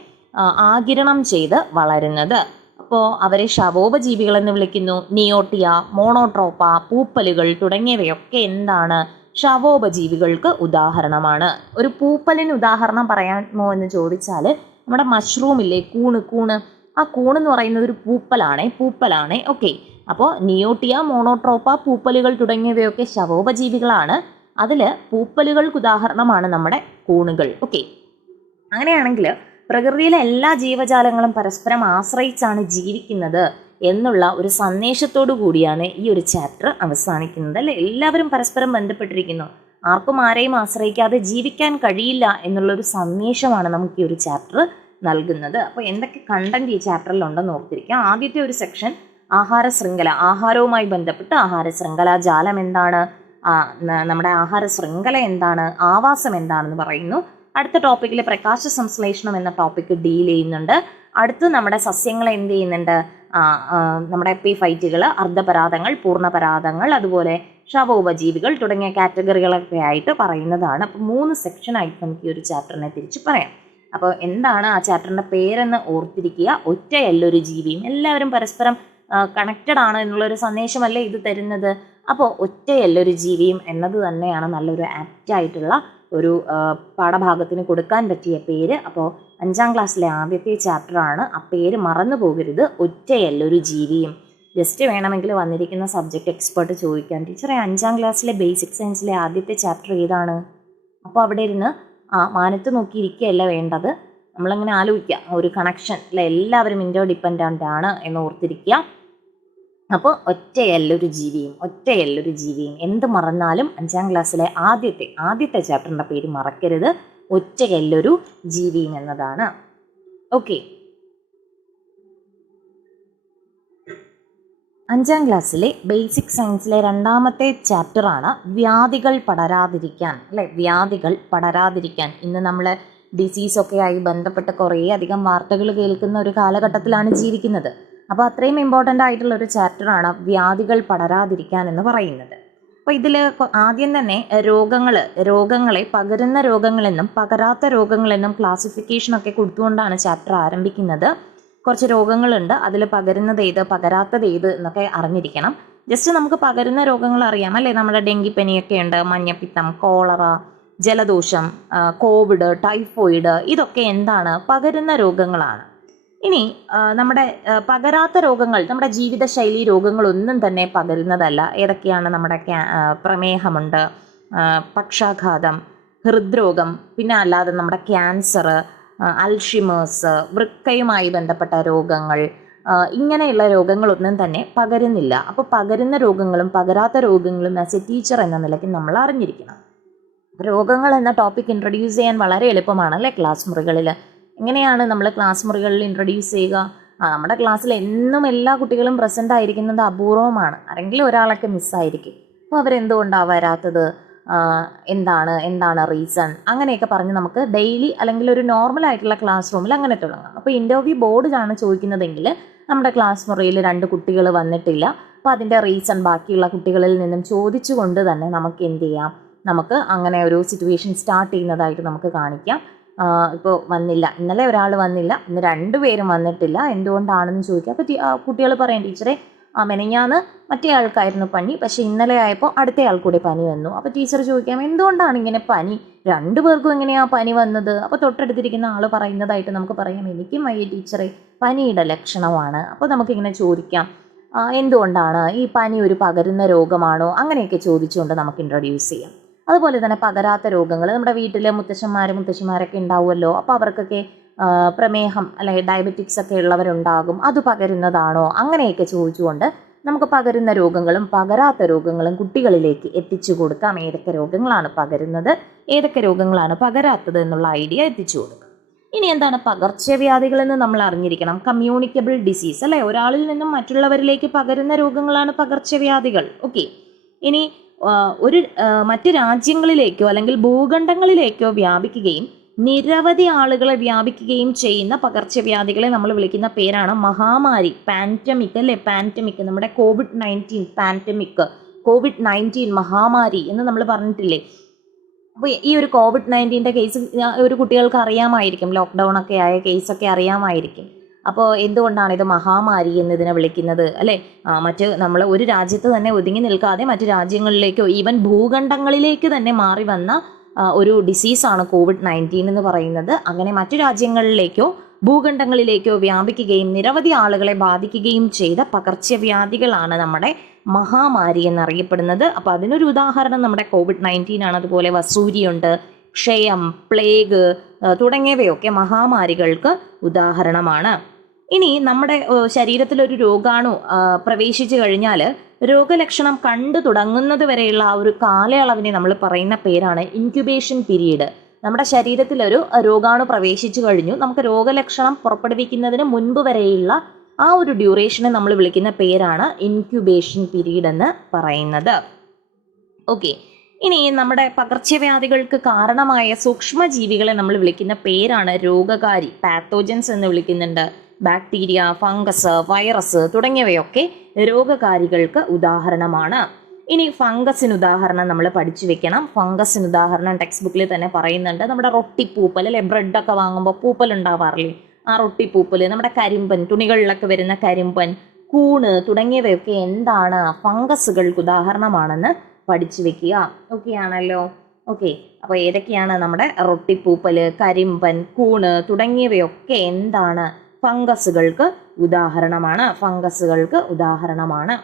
ആഗിരണം ചെയ്ത് വളരുന്നത്. അപ്പോൾ അവരെ ശവോപജീവികൾ എന്ന് വിളിക്കുന്നു. നിയോട്ടിയ, മോണോട്രോപ്പ, പൂപ്പലുകൾ തുടങ്ങിയവയൊക്കെ എന്താണ്, ശവോപജീവികൾക്ക് ഉദാഹരണമാണ്. ഒരു പൂപ്പലിന് ഉദാഹരണം പറയാമോ എന്ന് ചോദിച്ചാൽ നമ്മുടെ മഷ്റൂമില്ലേ, കൂണ്, ആ കൂൺ എന്ന് പറയുന്നത് ഒരു പൂപ്പലാണേ. ഓക്കെ, അപ്പോൾ നിയോട്ടിയ, മോണോട്രോപ്പ, പൂപ്പലുകൾ തുടങ്ങിയവയൊക്കെ ശവോപജീവികളാണ്. അതിൽ പൂപ്പലുകൾക്ക് ഉദാഹരണമാണ് നമ്മുടെ കൂണുകൾ. ഓക്കെ, അങ്ങനെയാണെങ്കിൽ പ്രകൃതിയിലെ എല്ലാ ജീവജാലങ്ങളും പരസ്പരം ആശ്രയിച്ചാണ് ജീവിക്കുന്നത് എന്നുള്ള ഒരു സന്ദേശത്തോടു കൂടിയാണ് ഈ ഒരു ചാപ്റ്റർ അവസാനിക്കുന്നത്, അല്ലെ? എല്ലാവരും പരസ്പരം ബന്ധപ്പെട്ടിരിക്കുന്നു, ആർക്കും ആരെയും ആശ്രയിക്കാതെ ജീവിക്കാൻ കഴിയില്ല എന്നുള്ളൊരു സന്ദേശമാണ് നമുക്ക് ഈ ഒരു ചാപ്റ്റർ നൽകുന്നത്. അപ്പോൾ എന്തൊക്കെ കണ്ടന്റ് ഈ ചാപ്റ്ററിൽ ഉണ്ടെന്ന് ഓർത്തിരിക്കുക. ആദ്യത്തെ ഒരു സെക്ഷൻ ആഹാര ശൃംഖല, ആഹാരവുമായി ബന്ധപ്പെട്ട് ആഹാര ശൃംഖല ജാലം എന്താണ്, നമ്മുടെ ആഹാര ശൃംഖല എന്താണ്, ആവാസം എന്താണെന്ന് പറയുന്നു. അടുത്ത ടോപ്പിക്കിൽ പ്രകാശ സംശ്ലേഷണം എന്ന ടോപ്പിക്ക് ഡീൽ ചെയ്യുന്നുണ്ട്. അടുത്ത് നമ്മുടെ സസ്യങ്ങളെ എന്ത് ചെയ്യുന്നുണ്ട്, നമ്മുടെ എപ്പിഫൈറ്റുകൾ, അർദ്ധപരാതങ്ങൾ, പൂർണ്ണപരാതങ്ങൾ, അതുപോലെ ശവോപജീവികൾ തുടങ്ങിയ കാറ്റഗറികളൊക്കെ ആയിട്ട് പറയുന്നതാണ്. അപ്പോൾ 3 സെക്ഷനായിട്ട് നമുക്ക് ഈ ഒരു ചാപ്റ്ററിനെ തിരിച്ച് പറയാം. അപ്പോൾ എന്താണ് ആ ചാപ്റ്ററിൻ്റെ പേരെന്ന് ഓർത്തിരിക്കുക. ഒറ്റയല്ലൊരു ജീവിയും. എല്ലാവരും പരസ്പരം കണക്റ്റഡ് ആണ് എന്നുള്ളൊരു സന്ദേശമല്ലേ ഇത് തരുന്നത്. അപ്പോൾ ഒറ്റയല്ലൊരു ജീവിയും എന്നത് തന്നെയാണ് നല്ലൊരു ആപ്റ്റായിട്ടുള്ള ഒരു പാഠഭാഗത്തിന് കൊടുക്കാൻ പറ്റിയ പേര്. അപ്പോൾ 5ാം ക്ലാസ്സിലെ ആദ്യത്തെ ചാപ്റ്ററാണ്. ആ പേര് മറന്നു പോകരുത്, ഒറ്റയല്ലൊരു ജീവിയും. ജസ്റ്റ് വേണമെങ്കിൽ വന്നിരിക്കുന്ന സബ്ജക്റ്റ് എക്സ്പേർട്ട് ചോദിക്കാൻ, ടീച്ചറെ 5ാം ക്ലാസ്സിലെ ബേസിക് സയൻസിലെ ആദ്യത്തെ ചാപ്റ്റർ ഏതാണ്? അപ്പോൾ അവിടെ ഇരുന്ന് മാനത്ത് നോക്കിയിരിക്കുകയല്ല വേണ്ടത്, നമ്മളങ്ങനെ ആലോചിക്കുക, ഒരു കണക്ഷൻ അല്ലെ, എല്ലാവരും ഇൻറ്റർ ഡിപ്പെൻഡൻ്റ് ആണ് എന്ന് ഓർത്തിരിക്കുക. അപ്പോൾ ഒറ്റയല്ലൊരു ജീവിയും എന്ത് മറന്നാലും 5ാം ക്ലാസ്സിലെ ആദ്യത്തെ ചാപ്റ്ററിൻ്റെ പേര് മറക്കരുത്, ഒറ്റയല്ലൊരു ജീവിയും എന്നതാണ്. ഓക്കെ, 5ാം ക്ലാസ്സിലെ ബേസിക് സയൻസിലെ 2ാമത്തെ ചാപ്റ്ററാണ് വ്യാധികൾ പടരാതിരിക്കാൻ, അല്ലെ? വ്യാധികൾ പടരാതിരിക്കാൻ. ഇന്ന് നമ്മൾ ഡിസീസൊക്കെ ആയി ബന്ധപ്പെട്ട് കുറേ അധികം വാർത്തകൾ കേൾക്കുന്ന ഒരു കാലഘട്ടത്തിലാണ് ജീവിക്കുന്നത്. അപ്പോൾ അത്രയും ഇമ്പോർട്ടൻ്റ് ആയിട്ടുള്ള ഒരു ചാപ്റ്ററാണ് വ്യാധികൾ പടരാതിരിക്കാൻ എന്ന് പറയുന്നത്. അപ്പോൾ ഇതിൽ ആദ്യം തന്നെ രോഗങ്ങളെ പകരുന്ന രോഗങ്ങളെന്നും പകരാത്ത രോഗങ്ങളെന്നും ക്ലാസിഫിക്കേഷനൊക്കെ കൊടുത്തുകൊണ്ടാണ് ചാപ്റ്റർ ആരംഭിക്കുന്നത്. കുറച്ച് രോഗങ്ങളുണ്ട്, അതിൽ പകരുന്നത് ഏത്, പകരാത്തത് ഏത് എന്നൊക്കെ അറിഞ്ഞിരിക്കണം. ജസ്റ്റ് നമുക്ക് പകരുന്ന രോഗങ്ങൾ അറിയാം, അല്ലേ? നമ്മുടെ ഡെങ്കിപ്പനിയൊക്കെ ഉണ്ട്, മഞ്ഞപ്പിത്തം, കോളറ, ജലദോഷം, കോവിഡ്, ടൈഫോയിഡ്, ഇതൊക്കെ എന്താണ്, പകരുന്ന രോഗങ്ങളാണ്. ഇനി നമ്മുടെ പകരാത്ത രോഗങ്ങൾ, നമ്മുടെ ജീവിതശൈലി രോഗങ്ങളൊന്നും തന്നെ പകരുന്നതല്ല. ഏതൊക്കെയാണ്? നമ്മുടെ പ്രമേഹമുണ്ട്, പക്ഷാഘാതം, ഹൃദ്രോഗം, പിന്നെ അല്ലാതെ നമ്മുടെ ക്യാൻസർ, അൽഷിമേഴ്സ്, വൃക്കയുമായി ബന്ധപ്പെട്ട രോഗങ്ങൾ, ഇങ്ങനെയുള്ള രോഗങ്ങളൊന്നും തന്നെ പകരുന്നില്ല. അപ്പോൾ പകരുന്ന രോഗങ്ങളും പകരാത്ത രോഗങ്ങളും ആസ് എ ടീച്ചർ എന്ന നിലയ്ക്ക് നമ്മൾ അറിഞ്ഞിരിക്കണം. രോഗങ്ങൾ എന്ന ടോപ്പിക് ഇൻട്രൊഡ്യൂസ് ചെയ്യാൻ വളരെ എളുപ്പമാണ്, അല്ലേ? ക്ലാസ് മുറികളിൽ എങ്ങനെയാണ് നമ്മൾ ക്ലാസ് മുറികളിൽ ഇൻട്രൊഡ്യൂസ് ചെയ്യുക? നമ്മുടെ ക്ലാസ്സിൽ എന്നും എല്ലാ കുട്ടികളും പ്രസൻ്റ് ആയിരിക്കുന്നത് അപൂർവമാണ്, ആരെങ്കിലും ഒരാളൊക്കെ മിസ്സായിരിക്കും. അപ്പോൾ അവരെന്തുകൊണ്ടാണ് വരാത്തത്, എന്താണ് റീസൺ, അങ്ങനെയൊക്കെ പറഞ്ഞ് നമുക്ക് ഡെയിലി അല്ലെങ്കിൽ ഒരു നോർമൽ ആയിട്ടുള്ള ക്ലാസ് റൂമിൽ അങ്ങനെ തുടങ്ങാം. അപ്പോൾ ഇൻ്റർവ്യൂ ബോർഡിലാണ് ചോദിക്കുന്നതെങ്കിൽ നമ്മുടെ ക്ലാസ് മുറിയിൽ 2 കുട്ടികൾ വന്നിട്ടില്ല, അപ്പോൾ അതിൻ്റെ റീസൺ ബാക്കിയുള്ള കുട്ടികളിൽ നിന്നും ചോദിച്ചുകൊണ്ട് തന്നെ നമുക്ക് എന്ത് ചെയ്യാം, നമുക്ക് അങ്ങനെ ഒരു സിറ്റുവേഷൻ സ്റ്റാർട്ട് ചെയ്യുന്നതായിട്ട് നമുക്ക് കാണിക്കാം. ഇപ്പോൾ വന്നില്ല, ഇന്നലെ ഒരാൾ വന്നില്ല, ഇന്ന് 2 പേരും വന്നിട്ടില്ല, എന്തുകൊണ്ടാണെന്ന് ചോദിക്കുക. അപ്പോൾ കുട്ടികൾ പറയും, ടീച്ചറെ മെനഞ്ഞാന്ന് മറ്റേ ആൾക്കായിരുന്നു പനി, പക്ഷേ ഇന്നലെ ആയപ്പോൾ അടുത്ത ആൾ കൂടി പനി വന്നു. അപ്പോൾ ടീച്ചർ ചോദിക്കാം, എന്തുകൊണ്ടാണ് ഇങ്ങനെ പനി, 2 പേർക്കും എങ്ങനെയാണ് പനി വന്നത്? അപ്പോൾ തൊട്ടടുത്തിരിക്കുന്ന ആൾ പറയുന്നതായിട്ട് നമുക്ക് പറയാം, എനിക്കും വയ്യ ടീച്ചറെ, പനിയുടെ ലക്ഷണമാണ്. അപ്പോൾ നമുക്കിങ്ങനെ ചോദിക്കാം, എന്തുകൊണ്ടാണ്, ഈ പനി ഒരു പകരുന്ന രോഗമാണോ, അങ്ങനെയൊക്കെ ചോദിച്ചുകൊണ്ട് നമുക്ക് ഇൻട്രൊഡ്യൂസ് ചെയ്യാം. അതുപോലെ തന്നെ പകരാത്ത രോഗങ്ങൾ, നമ്മുടെ വീട്ടിലെ മുത്തശ്ശന്മാരൊക്കെ ഉണ്ടാവുമല്ലോ, അപ്പോൾ അവർക്കൊക്കെ പ്രമേഹം അല്ലെങ്കിൽ ഡയബറ്റിക്സ് ഒക്കെ ഉള്ളവരുണ്ടാകും, അത് പകരുന്നതാണോ, അങ്ങനെയൊക്കെ ചോദിച്ചുകൊണ്ട് നമുക്ക് പകരുന്ന രോഗങ്ങളും പകരാത്ത രോഗങ്ങളും കുട്ടികളിലേക്ക് എത്തിച്ചു കൊടുക്കാം. ഏതൊക്കെ രോഗങ്ങളാണ് പകരുന്നത്, ഏതൊക്കെ രോഗങ്ങളാണ് പകരാത്തത് എന്നുള്ള ഐഡിയ എത്തിച്ചു കൊടുക്കാം. ഇനി എന്താണ് പകർച്ചവ്യാധികളെന്ന് നമ്മൾ അറിഞ്ഞിരിക്കണം. കമ്മ്യൂണിക്കബിൾ ഡിസീസ്, അല്ലേ? ഒരാളിൽ നിന്നും മറ്റുള്ളവരിലേക്ക് പകരുന്ന രോഗങ്ങളാണ് പകർച്ചവ്യാധികൾ. ഓക്കെ, ഇനി മറ്റ് രാജ്യങ്ങളിലേക്കോ അല്ലെങ്കിൽ ഭൂഖണ്ഡങ്ങളിലേക്കോ വ്യാപിക്കുകയും നിരവധി ആളുകളെ വ്യാപിക്കുകയും ചെയ്യുന്ന പകർച്ചവ്യാധികളെ നമ്മൾ വിളിക്കുന്ന പേരാണ് മഹാമാരി, പാൻഡമിക്, അല്ലേ? പാൻഡമിക്, നമ്മുടെ കോവിഡ്-19 പാൻഡമിക്, കോവിഡ്-19 മഹാമാരി എന്ന് നമ്മൾ പറഞ്ഞിട്ടില്ലേ? അപ്പോൾ ഈ ഒരു കോവിഡ്-19 കേസ് ഒരു കുട്ടികൾക്ക് അറിയാമായിരിക്കും, ലോക്ക്ഡൗൺ ഒക്കെ ആയ കേസൊക്കെ അറിയാമായിരിക്കും. അപ്പോൾ എന്തുകൊണ്ടാണ് ഇത് മഹാമാരി എന്നതിനെ വിളിക്കുന്നത് അല്ലേ? മറ്റ് നമ്മൾ ഒരു രാജ്യത്ത് തന്നെ ഒതുങ്ങി നിൽക്കാതെ മറ്റു രാജ്യങ്ങളിലേക്കോ ഈവൻ ഭൂഖണ്ഡങ്ങളിലേക്ക് തന്നെ മാറി വന്ന ഒരു ഡിസീസാണ് COVID-19 എന്ന് പറയുന്നത്. അങ്ങനെ മറ്റു രാജ്യങ്ങളിലേക്കോ ഭൂഖണ്ഡങ്ങളിലേക്കോ വ്യാപിക്കുകയും നിരവധി ആളുകളെ ബാധിക്കുകയും ചെയ്ത പകർച്ചവ്യാധികളാണ് നമ്മുടെ മഹാമാരി എന്നറിയപ്പെടുന്നത്. അപ്പോൾ അതിനൊരു ഉദാഹരണം നമ്മുടെ COVID-19 ആണ്. അതുപോലെ വസൂരിയുണ്ട്, ക്ഷയം, പ്ലേഗ് തുടങ്ങിയവയൊക്കെ മഹാമാരികൾക്ക് ഉദാഹരണമാണ്. ഇനി നമ്മുടെ ശരീരത്തിലൊരു രോഗാണു പ്രവേശിച്ചു കഴിഞ്ഞാൽ രോഗലക്ഷണം കണ്ടു തുടങ്ങുന്നത് വരെയുള്ള ആ ഒരു കാലയളവിനെ നമ്മൾ പറയുന്ന പേരാണ് ഇൻക്യുബേഷൻ പീരീഡ്. നമ്മുടെ ശരീരത്തിലൊരു രോഗാണു പ്രവേശിച്ചു കഴിഞ്ഞു, നമുക്ക് രോഗലക്ഷണം പുറപ്പെടുവിക്കുന്നതിന് മുൻപ് വരെയുള്ള ആ ഒരു ഡ്യൂറേഷനെ നമ്മൾ വിളിക്കുന്ന പേരാണ് ഇൻക്യുബേഷൻ പീരീഡ് എന്ന് പറയുന്നത്. ഓക്കെ, ഇനി നമ്മുടെ പകർച്ചവ്യാധികൾക്ക് കാരണമായ സൂക്ഷ്മജീവികളെ നമ്മൾ വിളിക്കുന്ന പേരാണ് രോഗകാരി. പാത്തോജൻസ് എന്ന് വിളിക്കുന്നുണ്ട്. ബാക്ടീരിയ, ഫംഗസ്, വൈറസ് തുടങ്ങിയവയൊക്കെ രോഗകാരികൾക്ക് ഉദാഹരണമാണ്. ഇനി ഫംഗസിന് ഉദാഹരണം നമ്മൾ പഠിച്ചു വെക്കണം. ഫംഗസിന് ഉദാഹരണം ടെക്സ്റ്റ് ബുക്കിൽ തന്നെ പറയുന്നുണ്ട്. നമ്മുടെ റൊട്ടിപ്പൂപ്പൽ അല്ലെ, ബ്രെഡൊക്കെ വാങ്ങുമ്പോൾ പൂപ്പൽ ഉണ്ടാവാറില്ലേ, ആ റൊട്ടിപ്പൂപ്പൽ, നമ്മുടെ കരിമ്പൻ, തുണികളിലൊക്കെ വരുന്ന കരിമ്പൻ, കൂണ് തുടങ്ങിയവയൊക്കെ എന്താണ്? ഫംഗസുകൾക്ക് ഉദാഹരണമാണെന്ന് പഠിച്ചു വെക്കുക. ഓക്കെ ആണല്ലോ? ഓക്കെ, അപ്പോൾ ഏതൊക്കെയാണ് നമ്മുടെ റൊട്ടിപ്പൂപ്പല്, കരിമ്പൻ, കൂണ് തുടങ്ങിയവയൊക്കെ എന്താണ്? ഫംഗസുകൾക്ക് ഉദാഹരണമാണ്. ഫംഗസുകൾക്ക് ഉദാഹരണമാണ്.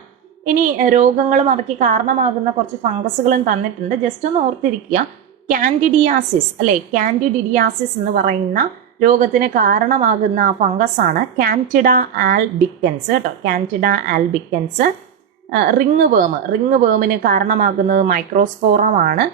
ഇനി രോഗങ്ങളും അവയ്ക്ക് കാരണമാകുന്ന കുറച്ച് ഫംഗസുകളും തന്നിട്ടുണ്ട്. ജസ്റ്റ് ഒന്ന് ഓർത്തിരിക്കുക. കാൻഡിഡിയാസിസ് അല്ലെ, കാൻഡിഡിയാസിസ് എന്ന് പറയുന്ന രോഗത്തിന് കാരണമാകുന്ന ഫംഗസ് ആണ് കാൻഡിഡ ആൽബിക്കൻസ് കേട്ടോ. Candida albicans. റിംഗ് വേമിന് കാരണമാകുന്നത് മൈക്രോസ്പോറമാണ്.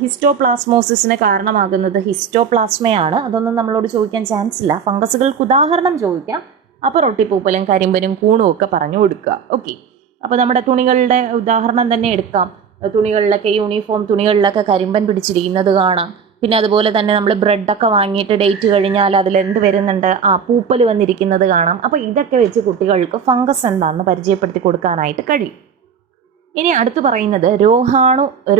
ഹിസ്റ്റോപ്ലാസ്മോസിസിന് കാരണമാകുന്നത് ഹിസ്റ്റോപ്ലാസ്മയാണ്. അതൊന്നും നമ്മളോട് ചോദിക്കാൻ ചാൻസ് ഇല്ല. ഫംഗസുകൾക്ക് ഉദാഹരണം ചോദിക്കാം. അപ്പോൾ റൊട്ടിപ്പൂപ്പലും കരിമ്പനും കൂണും ഒക്കെ പറഞ്ഞു കൊടുക്കുക. ഓക്കെ, അപ്പോൾ നമ്മുടെ തുണികളുടെ ഉദാഹരണം തന്നെ എടുക്കാം. തുണികളിലൊക്കെ, യൂണിഫോം തുണികളിലൊക്കെ കരിമ്പൻ പിടിച്ചിരിക്കുന്നത് കാണാം. പിന്നെ അതുപോലെ തന്നെ നമ്മൾ ബ്രെഡൊക്കെ വാങ്ങിയിട്ട് ഡേറ്റ് കഴിഞ്ഞാൽ അതിലെന്ത് വരുന്നുണ്ട്? പൂപ്പൽ വന്നിരിക്കുന്നത് കാണാം. അപ്പോൾ ഇതൊക്കെ വെച്ച് കുട്ടികൾക്ക് ഫംഗസ് എന്താണെന്ന് പരിചയപ്പെടുത്തി കൊടുക്കാനായിട്ട് കഴിയും. ഇനി അടുത്ത് പറയുന്നത്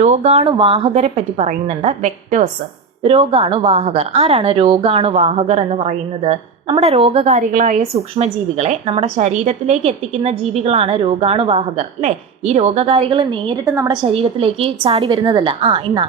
രോഗാണുവാഹകരെ പറ്റി പറയുന്നുണ്ട്. വെക്ടേഴ്സ്, രോഗാണുവാഹകർ. ആരാണ് രോഗാണുവാഹകർ എന്ന് പറയുന്നത്? നമ്മുടെ രോഗകാരികളായ സൂക്ഷ്മജീവികളെ നമ്മുടെ ശരീരത്തിലേക്ക് എത്തിക്കുന്ന ജീവികളാണ് രോഗാണുവാഹകർ അല്ലേ? ഈ രോഗകാരികൾ നേരിട്ട് നമ്മുടെ ശരീരത്തിലേക്ക് ചാടി വരുന്നതല്ല.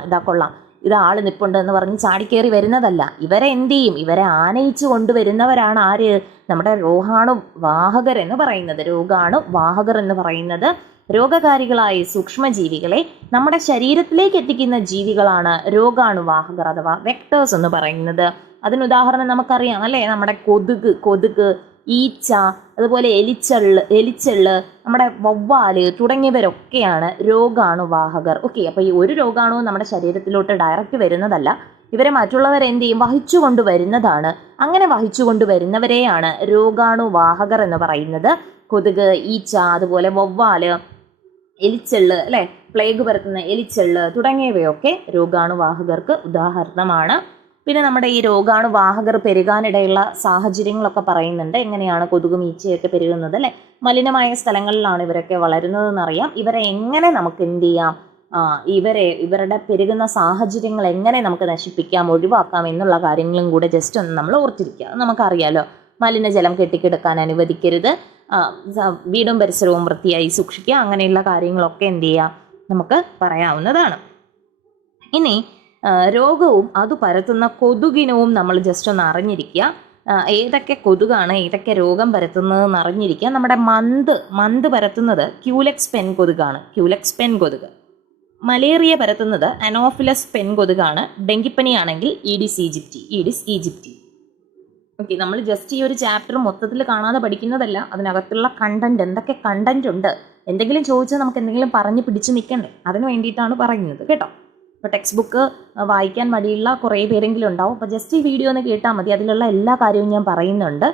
ഇതാ കൊള്ളാം, ഇത് ആള് നിപ്പുണ്ട് എന്ന് പറഞ്ഞ് ചാടിക്കേറി വരുന്നതല്ല. ഇവരെ എന്ത് ചെയ്യും? ഇവരെ ആനയിച്ചു കൊണ്ടുവരുന്നവരാണ് ആര്? നമ്മുടെ രോഗാണുവാഹകർ എന്ന് പറയുന്നത്. രോഗാണുവാഹകർ എന്ന് പറയുന്നത് രോഗകാരികളായ സൂക്ഷ്മജീവികളെ നമ്മുടെ ശരീരത്തിലേക്ക് എത്തിക്കുന്ന ജീവികളാണ് രോഗാണുവാഹകർ അഥവാ വെക്ടേഴ്സ് എന്ന് പറയുന്നത്. അതിനുദാഹരണം നമുക്കറിയാം അല്ലേ? നമ്മുടെ കൊതുക്, ഈച്ച, അതുപോലെ എലിച്ചെള്ള്, നമ്മുടെ വവ്വാല് തുടങ്ങിയവരൊക്കെയാണ് രോഗാണുവാഹകർ. ഓക്കെ, അപ്പോൾ ഈ ഒരു രോഗാണുവും നമ്മുടെ ശരീരത്തിലോട്ട് ഡയറക്റ്റ് വരുന്നതല്ല. ഇവരെ മറ്റുള്ളവർ എന്ത് ചെയ്യും? വഹിച്ചു കൊണ്ടുവരുന്നതാണ്. അങ്ങനെ വഹിച്ചു കൊണ്ടുവരുന്നവരെയാണ് രോഗാണുവാഹകർ എന്ന് പറയുന്നത്. കൊതുക്, ഈച്ച, അതുപോലെ വവ്വാല്, എലിച്ചെള്ള് അല്ലെ, പ്ലേഗ് പരത്തുന്ന എലിച്ചെള്ള് തുടങ്ങിയവയൊക്കെ രോഗാണുവാഹകർക്ക് ഉദാഹരണമാണ്. പിന്നെ നമ്മുടെ ഈ രോഗാണുവാഹകർ പെരുകാനിടയുള്ള സാഹചര്യങ്ങളൊക്കെ പറയുന്നുണ്ട്. എങ്ങനെയാണ് കൊതുകും ഈച്ചയൊക്കെ പെരുകുന്നത് അല്ലെ? മലിനമായ സ്ഥലങ്ങളിലാണ് ഇവരൊക്കെ വളരുന്നതെന്നറിയാം. ഇവരെ എങ്ങനെ നമുക്ക് എന്ത് ചെയ്യാം? ഇവരുടെ പെരുകുന്ന സാഹചര്യങ്ങൾ എങ്ങനെ നമുക്ക് നശിപ്പിക്കാം, ഒഴിവാക്കാം എന്നുള്ള കാര്യങ്ങളും കൂടെ ജസ്റ്റ് ഒന്ന് നമ്മൾ ഓർത്തിരിക്കുക. നമുക്കറിയാലോ, മലിനജലം കെട്ടിക്കിടക്കാൻ അനുവദിക്കരുത്, വീടും പരിസരവും വൃത്തിയായി സൂക്ഷിക്കുക, അങ്ങനെയുള്ള കാര്യങ്ങളൊക്കെ എന്ത് ചെയ്യുക നമുക്ക് പറയാവുന്നതാണ്. ഇനി രോഗവും അത് പരത്തുന്ന കൊതുകിനവും നമ്മൾ ജസ്റ്റ് ഒന്ന് അറിഞ്ഞിരിക്കുക. ഏതൊക്കെ കൊതുകാണ് ഏതൊക്കെ രോഗം പരത്തുന്നതെന്ന് അറിഞ്ഞിരിക്കുക. നമ്മുടെ മന്ത് പരത്തുന്നത് ക്യൂലെക്സ് പെൻ കൊതുകാണ്. ക്യൂലെക്സ് പെൻ കൊതുക്. മലേറിയ പരത്തുന്നത് അനോഫിലസ് പെൻ കൊതുകാണ്. ഡെങ്കിപ്പനിയാണെങ്കിൽ ഈഡിസ് ഈജിപ്റ്റി. ഓക്കെ, നമ്മൾ ജസ്റ്റ് ഈ ഒരു ചാപ്റ്റർ മൊത്തത്തിൽ കാണാതെ പഠിക്കുന്നതല്ല. അതിനകത്തുള്ള കണ്ടന്റ്, എന്തൊക്കെ കണ്ടന്റ് ഉണ്ട്, എന്തെങ്കിലും ചോദിച്ചാൽ നമുക്ക് എന്തെങ്കിലും പറഞ്ഞ് പിടിച്ചു നിൽക്കണ്ടേ? അതിന് വേണ്ടിയിട്ടാണ് പറയുന്നത് കേട്ടോ. ഇപ്പോൾ ടെക്സ്റ്റ് ബുക്ക് വായിക്കാൻ മടിയുള്ള കുറേ പേരെങ്കിലും ഉണ്ടാവും. അപ്പോൾ ജസ്റ്റ് ഈ വീഡിയോ ഒന്ന് കേട്ടാൽ മതി. അതിലുള്ള എല്ലാ കാര്യവും ഞാൻ പറയുന്നുണ്ട്.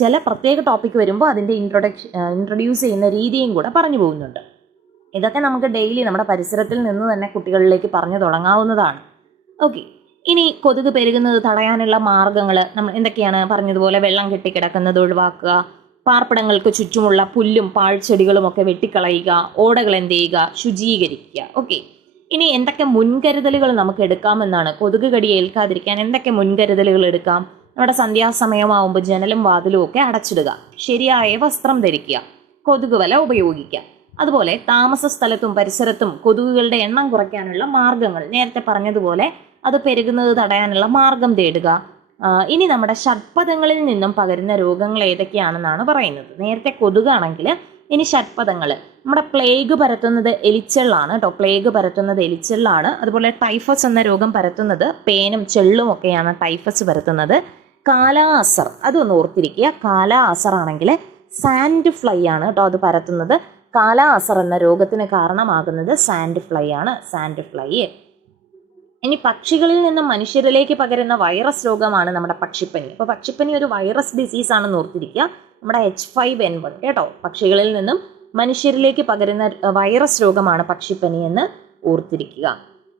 ചില പ്രത്യേക ടോപ്പിക്ക് വരുമ്പോൾ അതിൻ്റെ ഇൻട്രൊഡ്യൂസ് ചെയ്യുന്ന രീതിയും കൂടെ പറഞ്ഞു പോകുന്നുണ്ട്. ഇതൊക്കെ നമുക്ക് ഡെയിലി നമ്മുടെ പരിസരത്തിൽ നിന്ന് തന്നെ കുട്ടികളിലേക്ക് പറഞ്ഞു തുടങ്ങാവുന്നതാണ്. ഓക്കെ, ഇനി കൊതുക് പെരുകുന്നത് തടയാനുള്ള മാർഗങ്ങൾ നമ്മൾ എന്തൊക്കെയാണ്? പറഞ്ഞതുപോലെ വെള്ളം കെട്ടിക്കിടക്കുന്നത് ഒഴിവാക്കുക, പാർപ്പിടങ്ങൾക്ക് ചുറ്റുമുള്ള പുല്ലും പാഴ്ചെടികളും ഒക്കെ വെട്ടിക്കളയുക, ഓടകൾ എന്ത് ചെയ്യുക? ശുചീകരിക്കുക. ഓക്കെ, ഇനി എന്തൊക്കെ മുൻകരുതലുകൾ നമുക്ക് എടുക്കാമെന്നാണ്? കൊതുക് കടി ഏൽക്കാതിരിക്കാൻ എന്തൊക്കെ മുൻകരുതലുകൾ എടുക്കാം? നമ്മുടെ സന്ധ്യാസമയമാവുമ്പോൾ ജനലും വാതിലും ഒക്കെ അടച്ചിടുക, ശരിയായ വസ്ത്രം ധരിക്കുക, കൊതുക് വല ഉപയോഗിക്കുക. അതുപോലെ താമസ സ്ഥലത്തും പരിസരത്തും കൊതുകുകളുടെ എണ്ണം കുറയ്ക്കാനുള്ള മാർഗങ്ങൾ, നേരത്തെ പറഞ്ഞതുപോലെ അത് പെരുകുന്നത് തടയാനുള്ള മാർഗം തേടുക. ഇനി നമ്മുടെ ഷഡ്പദങ്ങളിൽ നിന്നും പകരുന്ന രോഗങ്ങൾ ഏതൊക്കെയാണെന്നാണ് പറയുന്നത്. നേരത്തെ കൊതുകാണെങ്കിൽ ഇനി ഷഡ്പദങ്ങൾ, നമ്മുടെ പ്ലേഗ് പരത്തുന്നത് എലിച്ചെള്ളാണ് കേട്ടോ. പ്ലേഗ് പരത്തുന്നത് എലിച്ചെള്ളാണ്. അതുപോലെ ടൈഫസ് എന്ന രോഗം പരത്തുന്നത് പേനും ചെള്ളും ഒക്കെയാണ് ടൈഫസ് പരത്തുന്നത്. കാലാ അസർ, അതൊന്ന് ഓർത്തിരിക്കുക. കാലാ അസർ ആണെങ്കിൽ സാൻഡ് ഫ്ലൈ ആണ് കേട്ടോ അത് പരത്തുന്നത്. കാലാ അസർ എന്ന രോഗത്തിന് കാരണമാകുന്നത് സാൻഡ് ഫ്ലൈ ആണ്, സാൻഡ് ഫ്ലൈ. ഇനി പക്ഷികളിൽ നിന്നും മനുഷ്യരിലേക്ക് പകരുന്ന വൈറസ് രോഗമാണ് നമ്മുടെ പക്ഷിപ്പനി. അപ്പോൾ പക്ഷിപ്പനി ഒരു വൈറസ് ഡിസീസ് ആണെന്ന് ഓർത്തിരിക്കുക. നമ്മുടെ H5N1 കേട്ടോ. പക്ഷികളിൽ നിന്നും മനുഷ്യരിലേക്ക് പകരുന്ന വൈറസ് രോഗമാണ് പക്ഷിപ്പനി എന്ന് ഓർത്തിരിക്കുക.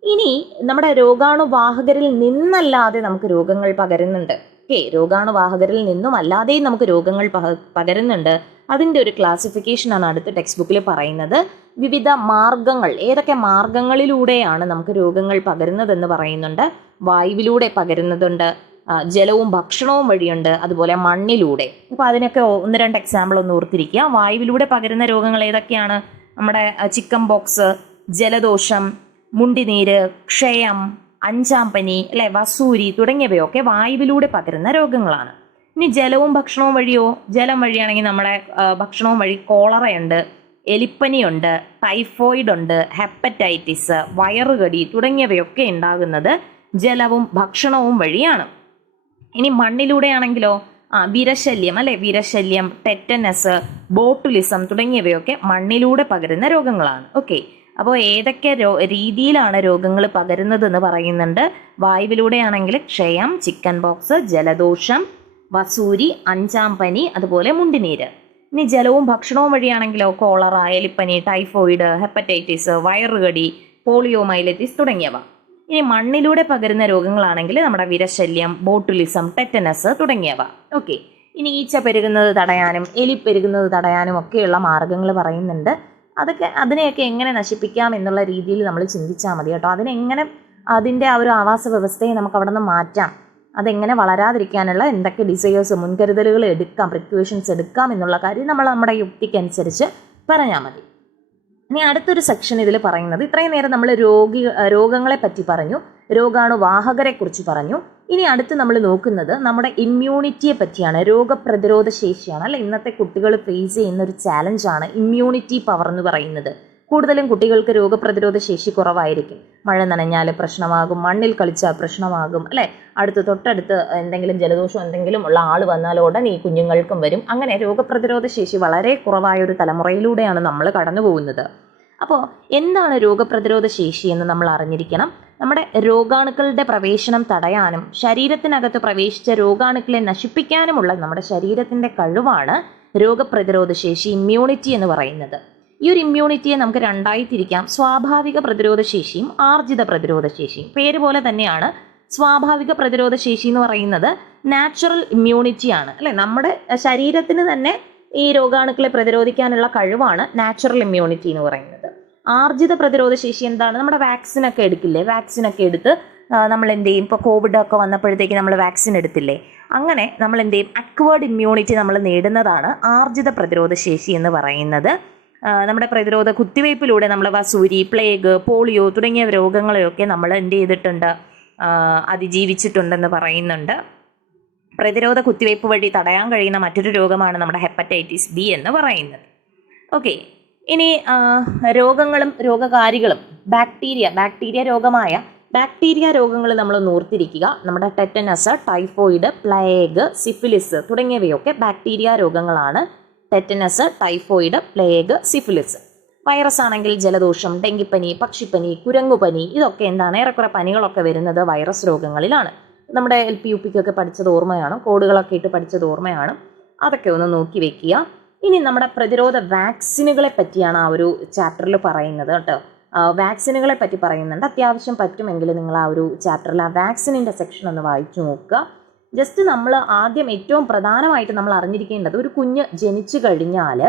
ഇനി നമ്മുടെ രോഗാണുവാഹകരിൽ നിന്നല്ലാതെ നമുക്ക് രോഗങ്ങൾ പകരുന്നുണ്ട്. രോഗാണുവാഹകരിൽ നിന്നും അല്ലാതെയും നമുക്ക് രോഗങ്ങൾ പകരുന്നുണ്ട്. അതിൻ്റെ ഒരു ക്ലാസിഫിക്കേഷനാണ് അടുത്ത ടെക്സ്റ്റ് ബുക്കിൽ പറയുന്നത്. വിവിധ മാർഗങ്ങൾ, ഏതൊക്കെ മാർഗങ്ങളിലൂടെയാണ് നമുക്ക് രോഗങ്ങൾ പകരുന്നതെന്ന് പറയുന്നുണ്ട്. വായുവിലൂടെ പകരുന്നതുണ്ട്, ജലവും ഭക്ഷണവും വഴിയുണ്ട്, അതുപോലെ മണ്ണിലൂടെ. അപ്പോൾ അതിനൊക്കെ 1-2 എക്സാമ്പിൾ ഒന്ന് ഓർത്തിരിക്കുക. വായുവിലൂടെ പകരുന്ന രോഗങ്ങൾ ഏതൊക്കെയാണ്? നമ്മുടെ ചിക്കൻ ബോക്സ്, ജലദോഷം, മുണ്ടിനീര്, ക്ഷയം, അഞ്ചാംപനി, അല്ലെ വസൂരി തുടങ്ങിയവയൊക്കെ വായുവിലൂടെ പകരുന്ന രോഗങ്ങളാണ്. ഇനി ജലവും ഭക്ഷണവും വഴിയോ? ജലം വഴിയാണെങ്കിൽ നമ്മുടെ ഭക്ഷണവും വഴി കോളറയുണ്ട്, എലിപ്പനിയുണ്ട്, ടൈഫോയിഡ് ഉണ്ട്, ഹെപ്പറ്റൈറ്റിസ്, വയറുകടി തുടങ്ങിയവയൊക്കെ ഉണ്ടാകുന്നത് ജലവും ഭക്ഷണവും വഴിയാണ്. ഇനി മണ്ണിലൂടെയാണെങ്കിലോ? വിരശല്യം, അല്ലെ വിരശല്യം, ടെറ്റനസ്, ബോട്ടുലിസം തുടങ്ങിയവയൊക്കെ മണ്ണിലൂടെ പകരുന്ന രോഗങ്ങളാണ്. ഓക്കെ, അപ്പോൾ ഏതൊക്കെ രീതിയിലാണ് രോഗങ്ങൾ പകരുന്നതെന്ന് പറയുന്നുണ്ട്. വായുവിലൂടെയാണെങ്കിൽ ക്ഷയം, ചിക്കൻ ബോക്സ്, ജലദോഷം, വസൂരി, അഞ്ചാംപനി, അതുപോലെ മുണ്ടിനീര്. ഇനി ജലവും ഭക്ഷണവും വഴിയാണെങ്കിലോ? കോളറ, എലിപ്പനി, ടൈഫോയിഡ്, ഹെപ്പറ്റൈറ്റിസ്, വയറുകടി, പോളിയോമൈലൈറ്റിസ് തുടങ്ങിയവ. ഇനി മണ്ണിലൂടെ പകരുന്ന രോഗങ്ങളാണെങ്കിൽ നമ്മുടെ വിരശല്യം, ബോട്ടുലിസം, ടെറ്റനസ് തുടങ്ങിയവ. ഓക്കെ, ഇനി ഈച്ച പെരുകുന്നത് തടയാനും എലി പെരുകുന്നത് തടയാനും ഒക്കെയുള്ള മാർഗങ്ങൾ പറയുന്നുണ്ട്. അതിനെയൊക്കെ എങ്ങനെ നശിപ്പിക്കാം എന്നുള്ള രീതിയിൽ നമ്മൾ ചിന്തിച്ചാൽ മതി കേട്ടോ. അതിനെങ്ങനെ, അതിൻ്റെ ആ ഒരു ആവാസ വ്യവസ്ഥയെ നമുക്ക് അവിടെ നിന്ന് മാറ്റാം, അതെങ്ങനെ വളരാതിരിക്കാനുള്ള എന്തൊക്കെ ഡിസൈേഴ്സ്, മുൻകരുതലുകൾ എടുക്കാം, പ്രിക്വേഷൻസ് എടുക്കാം എന്നുള്ള കാര്യം നമ്മൾ നമ്മുടെ യുക്തിക്കനുസരിച്ച് പറഞ്ഞാൽ മതി. ഇനി അടുത്തൊരു സെക്ഷൻ ഇതിൽ പറയുന്നത്, ഇത്രയും നേരം നമ്മൾ രോഗങ്ങളെ പറ്റി പറഞ്ഞു, രോഗാണുവാഹകരെ കുറിച്ച് പറഞ്ഞു. ഇനി അടുത്ത് നമ്മൾ നോക്കുന്നത് നമ്മുടെ ഇമ്മ്യൂണിറ്റിയെ പറ്റിയാണ്, രോഗപ്രതിരോധ ശേഷിയാണ്. അല്ലെ, ഇന്നത്തെ കുട്ടികൾ ഫേസ് ചെയ്യുന്ന ഒരു ചാലഞ്ചാണ് ഇമ്മ്യൂണിറ്റി പവർ എന്ന് പറയുന്നത്. കൂടുതലും കുട്ടികൾക്ക് രോഗപ്രതിരോധ ശേഷി കുറവായിരിക്കും. മഴ നനഞ്ഞാൽ പ്രശ്നമാകും, മണ്ണിൽ കളിച്ചാൽ പ്രശ്നമാകും, അല്ലെ, തൊട്ടടുത്ത് എന്തെങ്കിലും ജലദോഷം എന്തെങ്കിലും ഉള്ള ആൾ വന്നാൽ ഉടനെ ഈ കുഞ്ഞുങ്ങൾക്കും വരും. അങ്ങനെ രോഗപ്രതിരോധ ശേഷി വളരെ കുറവായ ഒരു തലമുറയിലൂടെയാണ് നമ്മൾ കടന്നു പോകുന്നത്. അപ്പോൾ എന്താണ് രോഗപ്രതിരോധ ശേഷി എന്ന് നമ്മൾ അറിഞ്ഞിരിക്കണം. നമ്മുടെ രോഗാണുക്കളുടെ പ്രവേശനം തടയാനും ശരീരത്തിനകത്ത് പ്രവേശിച്ച രോഗാണുക്കളെ നശിപ്പിക്കാനുമുള്ള നമ്മുടെ ശരീരത്തിൻ്റെ കഴിവാണ് രോഗപ്രതിരോധ ശേഷി, ഇമ്മ്യൂണിറ്റി എന്ന് പറയുന്നത്. ഈ ഒരു ഇമ്മ്യൂണിറ്റിയെ നമുക്ക് രണ്ടായി തിരിക്കാം: സ്വാഭാവിക പ്രതിരോധ ശേഷിയും ആർജിത പ്രതിരോധ ശേഷിയും. പേര് പോലെ തന്നെയാണ്. സ്വാഭാവിക പ്രതിരോധ ശേഷി എന്ന് പറയുന്നത് നാച്ചുറൽ ഇമ്മ്യൂണിറ്റിയാണ്, അല്ലെ, നമ്മുടെ ശരീരത്തിന് തന്നെ ഈ രോഗാണുക്കളെ പ്രതിരോധിക്കാനുള്ള കഴിവാണ് നാച്ചുറൽ ഇമ്മ്യൂണിറ്റി എന്ന് പറയുന്നത്. ആർജിത പ്രതിരോധ ശേഷി എന്താണ്? നമ്മുടെ വാക്സിനൊക്കെ എടുക്കില്ലേ, വാക്സിനൊക്കെ എടുത്ത് നമ്മൾ എന്ത് ചെയ്യും? ഇപ്പോൾ കോവിഡ് ഒക്കെ വന്നപ്പോഴത്തേക്ക് നമ്മൾ വാക്സിൻ എടുത്തില്ലേ, അങ്ങനെ നമ്മൾ എന്ത് ചെയ്യും? അക്വേർഡ് ഇമ്മ്യൂണിറ്റി നമ്മൾ നേടുന്നതാണ് ആർജിത പ്രതിരോധ ശേഷി എന്ന് പറയുന്നത്. നമ്മുടെ പ്രതിരോധ കുത്തിവയ്പ്പിലൂടെ നമ്മൾ വസൂരി, പ്ലേഗ്, പോളിയോ തുടങ്ങിയ രോഗങ്ങളെയൊക്കെ നമ്മൾ എന്ത് ചെയ്തിട്ടുണ്ട്? അതിജീവിച്ചിട്ടുണ്ടെന്ന് പറയുന്നുണ്ട്. പ്രതിരോധ കുത്തിവയ്പ്പ് വഴി തടയാൻ കഴിയുന്ന മറ്റൊരു രോഗമാണ് നമ്മുടെ ഹെപ്പറ്റൈറ്റിസ് ബി എന്ന് പറയുന്നത്. ഓക്കെ, ഇനി രോഗങ്ങളും രോഗകാരികളും ബാക്ടീരിയ രോഗമായ ബാക്ടീരിയ രോഗങ്ങൾ നമ്മളൊന്ന് ഓർത്തിരിക്കുക. നമ്മുടെ ടെറ്റനസ്, ടൈഫോയിഡ്, പ്ലേഗ്, സിഫിലിസ് തുടങ്ങിയവയൊക്കെ ബാക്ടീരിയ രോഗങ്ങളാണ്. Tetanus, typhoid, plague, syphilis. Virus ആണെങ്കിൽ ജലദോഷം, ഡെങ്കിപ്പനി, പക്ഷിപ്പനി, കുരങ്ങുപനി, ഇതൊക്കെ എന്താണ്? ഏറെക്കുറെ പനികളൊക്കെ വരുന്നത് വൈറസ് രോഗങ്ങളിലാണ്. നമ്മുടെ LP UPക്കൊക്കെ പഠിച്ചത് ഓർമ്മയാണ്, കോഡുകളൊക്കെ ഇട്ട് പഠിച്ചത് ഓർമ്മയാണ്. അതൊക്കെ ഒന്ന് നോക്കി വെക്കുക. ഇനി നമ്മുടെ പ്രതിരോധ വാക്സിനുകളെ പറ്റിയാണ് ആ ഒരു ചാപ്റ്ററിൽ പറയുന്നത് കേട്ടോ. വാക്സിനുകളെ പറ്റി പറയുന്നുണ്ട്. അത്യാവശ്യം പറ്റുമെങ്കിൽ നിങ്ങൾ ആ ഒരു ചാപ്റ്ററിൽ ആ വാക്സിനിൻ്റെ സെക്ഷൻ ഒന്ന് വായിച്ചു നോക്കുക. ജസ്റ്റ് നമ്മൾ ആദ്യം ഏറ്റവും പ്രധാനമായിട്ട് നമ്മൾ അറിഞ്ഞിരിക്കേണ്ടത്, ഒരു കുഞ്ഞ് ജനിച്ചു കഴിഞ്ഞാൽ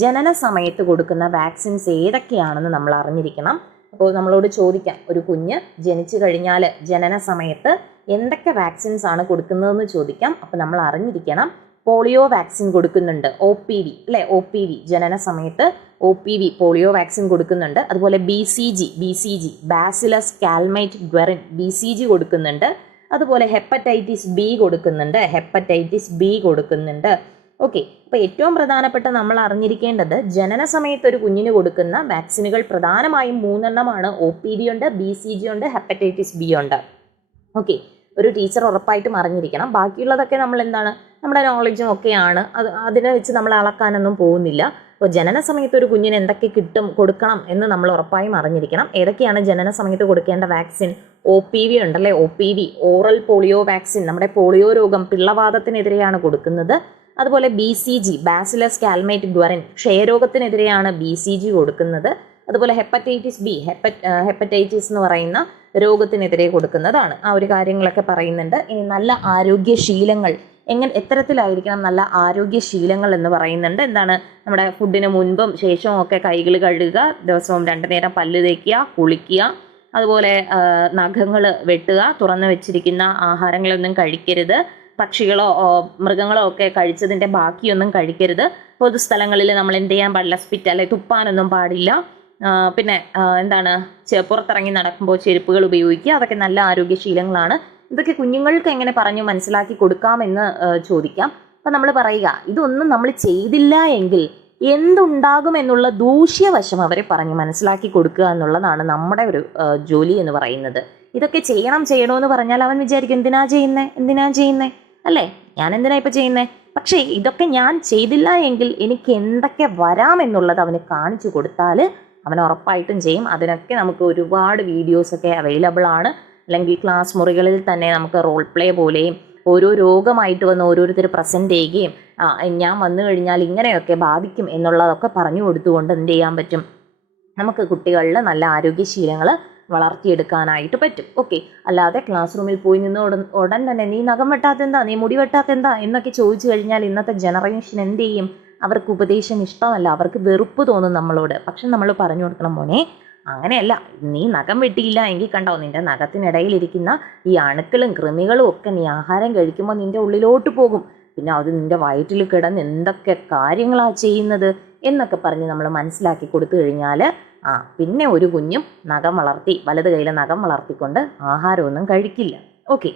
ജനന സമയത്ത് കൊടുക്കുന്ന വാക്സിൻസ് ഏതൊക്കെയാണെന്ന് നമ്മൾ അറിഞ്ഞിരിക്കണം. അപ്പോൾ നമ്മളോട് ചോദിക്കാം, ഒരു കുഞ്ഞ് ജനിച്ചു കഴിഞ്ഞാൽ ജനന സമയത്ത് എന്തൊക്കെ വാക്സിൻസ് ആണ് കൊടുക്കുന്നതെന്ന് ചോദിക്കാം. അപ്പോൾ നമ്മൾ അറിഞ്ഞിരിക്കണം, പോളിയോ വാക്സിൻ കൊടുക്കുന്നുണ്ട്, OPV അല്ലെ, OPV ജനന സമയത്ത് OPV പോളിയോ വാക്സിൻ കൊടുക്കുന്നുണ്ട്. അതുപോലെ BCG ബാസിലസ് കാൽമൈറ്റ് ഗ്വറിൻ BCG കൊടുക്കുന്നുണ്ട്. അതുപോലെ ഹെപ്പറ്റൈറ്റിസ് ബി കൊടുക്കുന്നുണ്ട്. ഓക്കെ, അപ്പോൾ ഏറ്റവും പ്രധാനപ്പെട്ട നമ്മൾ അറിഞ്ഞിരിക്കേണ്ടത് ജനന സമയത്ത് ഒരു കുഞ്ഞിന് കൊടുക്കുന്ന വാക്സിനുകൾ പ്രധാനമായും 3 എണ്ണമാണ്. OPV ഉണ്ട്, BCG ഉണ്ട്, ഹെപ്പറ്റൈറ്റിസ് ബി ഉണ്ട്. ഓക്കെ, ഒരു ടീച്ചർ ഉറപ്പായിട്ടും അറിഞ്ഞിരിക്കണം. ബാക്കിയുള്ളതൊക്കെ നമ്മൾ എന്താണ്, നമ്മുടെ നോളജും ഒക്കെയാണ്, അതിനെ വെച്ച് നമ്മൾ അളക്കാനൊന്നും പോകുന്നില്ല. അപ്പോൾ ജനന സമയത്ത് ഒരു കുഞ്ഞിന് എന്തൊക്കെ കൊടുക്കണം എന്ന് നമ്മൾ ഉറപ്പായും അറിഞ്ഞിരിക്കണം. ഏതൊക്കെയാണ് ജനന സമയത്ത് കൊടുക്കേണ്ട വാക്സിൻ? OPV ഉണ്ടല്ലേ, OPV ഓറൽ പോളിയോ വാക്സിൻ, നമ്മുടെ പോളിയോ രോഗം പിള്ളവാതത്തിനെതിരെയാണ് കൊടുക്കുന്നത്. അതുപോലെ BCG ബാസിലസ് കാൽമൈറ്റ് ഗ്വറിൻ ക്ഷയരോഗത്തിനെതിരെയാണ് BCG കൊടുക്കുന്നത്. അതുപോലെ ഹെപ്പറ്റൈറ്റിസ് ബി ഹെപ്പറ്റൈറ്റിസ് എന്ന് പറയുന്ന രോഗത്തിനെതിരെ കൊടുക്കുന്നതാണ്. ആ ഒരു കാര്യങ്ങളൊക്കെ പറയുന്നുണ്ട്. ഇനി നല്ല ആരോഗ്യശീലങ്ങൾ എത്തരത്തിലായിരിക്കണം നല്ല ആരോഗ്യശീലങ്ങൾ എന്ന് പറയുന്നുണ്ട്. എന്താണ്, നമ്മുടെ ഫുഡിന് മുൻപും ശേഷവും ഒക്കെ കൈകൾ കഴുകുക, ദിവസവും 2 നേരം പല്ല് തേക്കുക, കുളിക്കുക, അതുപോലെ നഖങ്ങൾ വെട്ടുക, തുറന്നു വെച്ചിരിക്കുന്ന ആഹാരങ്ങളൊന്നും കഴിക്കരുത്, പക്ഷികളോ മൃഗങ്ങളോ ഒക്കെ കഴിച്ചതിൻ്റെ ബാക്കിയൊന്നും കഴിക്കരുത്, പൊതുസ്ഥലങ്ങളിൽ നമ്മൾ എന്ത് ചെയ്യാൻ പാടില്ല, സ്പിറ്റ് അല്ലെ തുപ്പാനൊന്നും പാടില്ല, പിന്നെ എന്താണ്, പുറത്തിറങ്ങി നടക്കുമ്പോൾ ചെരുപ്പുകൾ ഉപയോഗിക്കുക, അതൊക്കെ നല്ല ആരോഗ്യശീലങ്ങളാണ്. ഇതൊക്കെ കുഞ്ഞുങ്ങൾക്ക് എങ്ങനെ പറഞ്ഞു മനസ്സിലാക്കി കൊടുക്കാമെന്ന് ചോദിക്കാം. അപ്പം നമ്മൾ പറയുക, ഇതൊന്നും നമ്മൾ ചെയ്തില്ല എങ്കിൽ എന്തുണ്ടാകും എന്നുള്ള ദൂഷ്യവശം അവരെ പറഞ്ഞ് മനസ്സിലാക്കി കൊടുക്കുക എന്നുള്ളതാണ് നമ്മുടെ ഒരു ജോലി എന്ന് പറയുന്നത്. ഇതൊക്കെ ചെയ്യണമെന്ന് പറഞ്ഞാൽ അവൻ വിചാരിക്കും, എന്തിനാ ചെയ്യുന്നേ അല്ലേ, ഞാൻ എന്തിനാ ഇപ്പം ചെയ്യുന്നേ? പക്ഷേ ഇതൊക്കെ ഞാൻ ചെയ്തില്ല എങ്കിൽ എനിക്ക് എന്തൊക്കെ വരാമെന്നുള്ളത് അവന് കാണിച്ചു കൊടുത്താൽ അവൻ ഉറപ്പായിട്ടും ചെയ്യും. അതിനൊക്കെ നമുക്ക് ഒരുപാട് വീഡിയോസൊക്കെ അവൈലബിൾ ആണ്. അല്ലെങ്കിൽ ക്ലാസ് മുറികളിൽ തന്നെ നമുക്ക് റോൾ പ്ലേ പോലെയും ഓരോ രോഗമായിട്ട് വന്ന് ഓരോരുത്തർ പ്രസൻറ്റ് ചെയ്യുകയും ഞാൻ വന്നു കഴിഞ്ഞാൽ ഇങ്ങനെയൊക്കെ ബാധിക്കും എന്നുള്ളതൊക്കെ പറഞ്ഞു കൊടുത്തുകൊണ്ട് എന്ത് ചെയ്യാൻ പറ്റും, നമുക്ക് കുട്ടികളിൽ നല്ല ആരോഗ്യശീലങ്ങൾ വളർത്തിയെടുക്കാനായിട്ട് പറ്റും. ഓക്കെ, അല്ലാതെ ക്ലാസ് റൂമിൽ പോയി നിന്ന് ഉടൻ തന്നെ നീ നഖം വെട്ടാത്തെന്താ, നീ മുടി വെട്ടാത്തെന്താ എന്നൊക്കെ ചോദിച്ചു കഴിഞ്ഞാൽ ഇന്നത്തെ ജനറേഷൻ എന്ത് ചെയ്യും? അവർക്ക് ഉപദേശം ഇഷ്ടമല്ല, അവർക്ക് വെറുപ്പ് തോന്നും നമ്മളോട്. പക്ഷെ നമ്മൾ പറഞ്ഞു കൊടുക്കണം, മോനെ അങ്ങനെയല്ല, നീ നഖം വെട്ടിയില്ല എങ്കിൽ കണ്ടോ നിന്റെ നഖത്തിനിടയിലിരിക്കുന്ന ഈ അണുക്കളും കൃമികളും ഒക്കെ നീ ആഹാരം കഴിക്കുമ്പോൾ നിന്റെ ഉള്ളിലോട്ട് പോകും, പിന്നെ അത് നിന്റെ വയറ്റിൽ കിടന്ന് എന്തൊക്കെ കാര്യങ്ങളാണ് ചെയ്യുന്നത് എന്നൊക്കെ പറഞ്ഞ് നമ്മൾ മനസ്സിലാക്കി കൊടുത്തു കഴിഞ്ഞാൽ പിന്നെ ഒരു കുഞ്ഞും വലത് കയ്യിൽ നഖം വളർത്തിക്കൊണ്ട് ആഹാരമൊന്നും കഴിക്കില്ല. ഓക്കെ,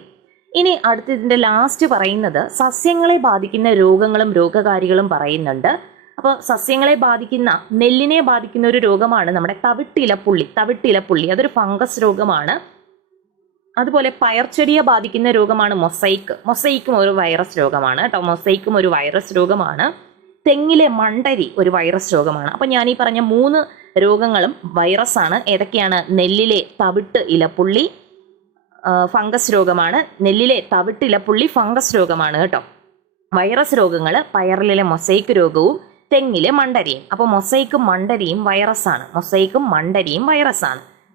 ഇനി അടുത്തതിൻ്റെ ലാസ്റ്റ് പറയുന്നത് സസ്യങ്ങളെ ബാധിക്കുന്ന രോഗങ്ങളും രോഗകാരികളും പറയുന്നുണ്ട്. അപ്പോൾ സസ്യങ്ങളെ ബാധിക്കുന്ന, നെല്ലിനെ ബാധിക്കുന്ന ഒരു രോഗമാണ് നമ്മുടെ തവിട്ടിലപ്പുള്ളി. അതൊരു ഫംഗസ് രോഗമാണ്. അതുപോലെ പയർച്ചെടിയെ ബാധിക്കുന്ന രോഗമാണ് മൊസൈക്കും ഒരു വൈറസ് രോഗമാണ് കേട്ടോ. മൊസൈക്കും ഒരു വൈറസ് രോഗമാണ്. തെങ്ങിലെ മണ്ടരി ഒരു വൈറസ് രോഗമാണ്. അപ്പോൾ ഞാൻ ഈ പറഞ്ഞ 3 രോഗങ്ങളും വൈറസാണ്. ഏതൊക്കെയാണ്? നെല്ലിലെ തവിട്ട് ഇലപ്പുള്ളി ഫംഗസ് രോഗമാണ്. നെല്ലിലെ തവിട്ടിലപ്പുള്ളി ഫംഗസ് രോഗമാണ് കേട്ടോ. വൈറസ് രോഗങ്ങൾ പയറിലെ മൊസൈക്ക് രോഗവും തെങ്ങിലെ മണ്ടരിയും. അപ്പോൾ മൊസൈക്കും മണ്ടരിയും വൈറസാണ്.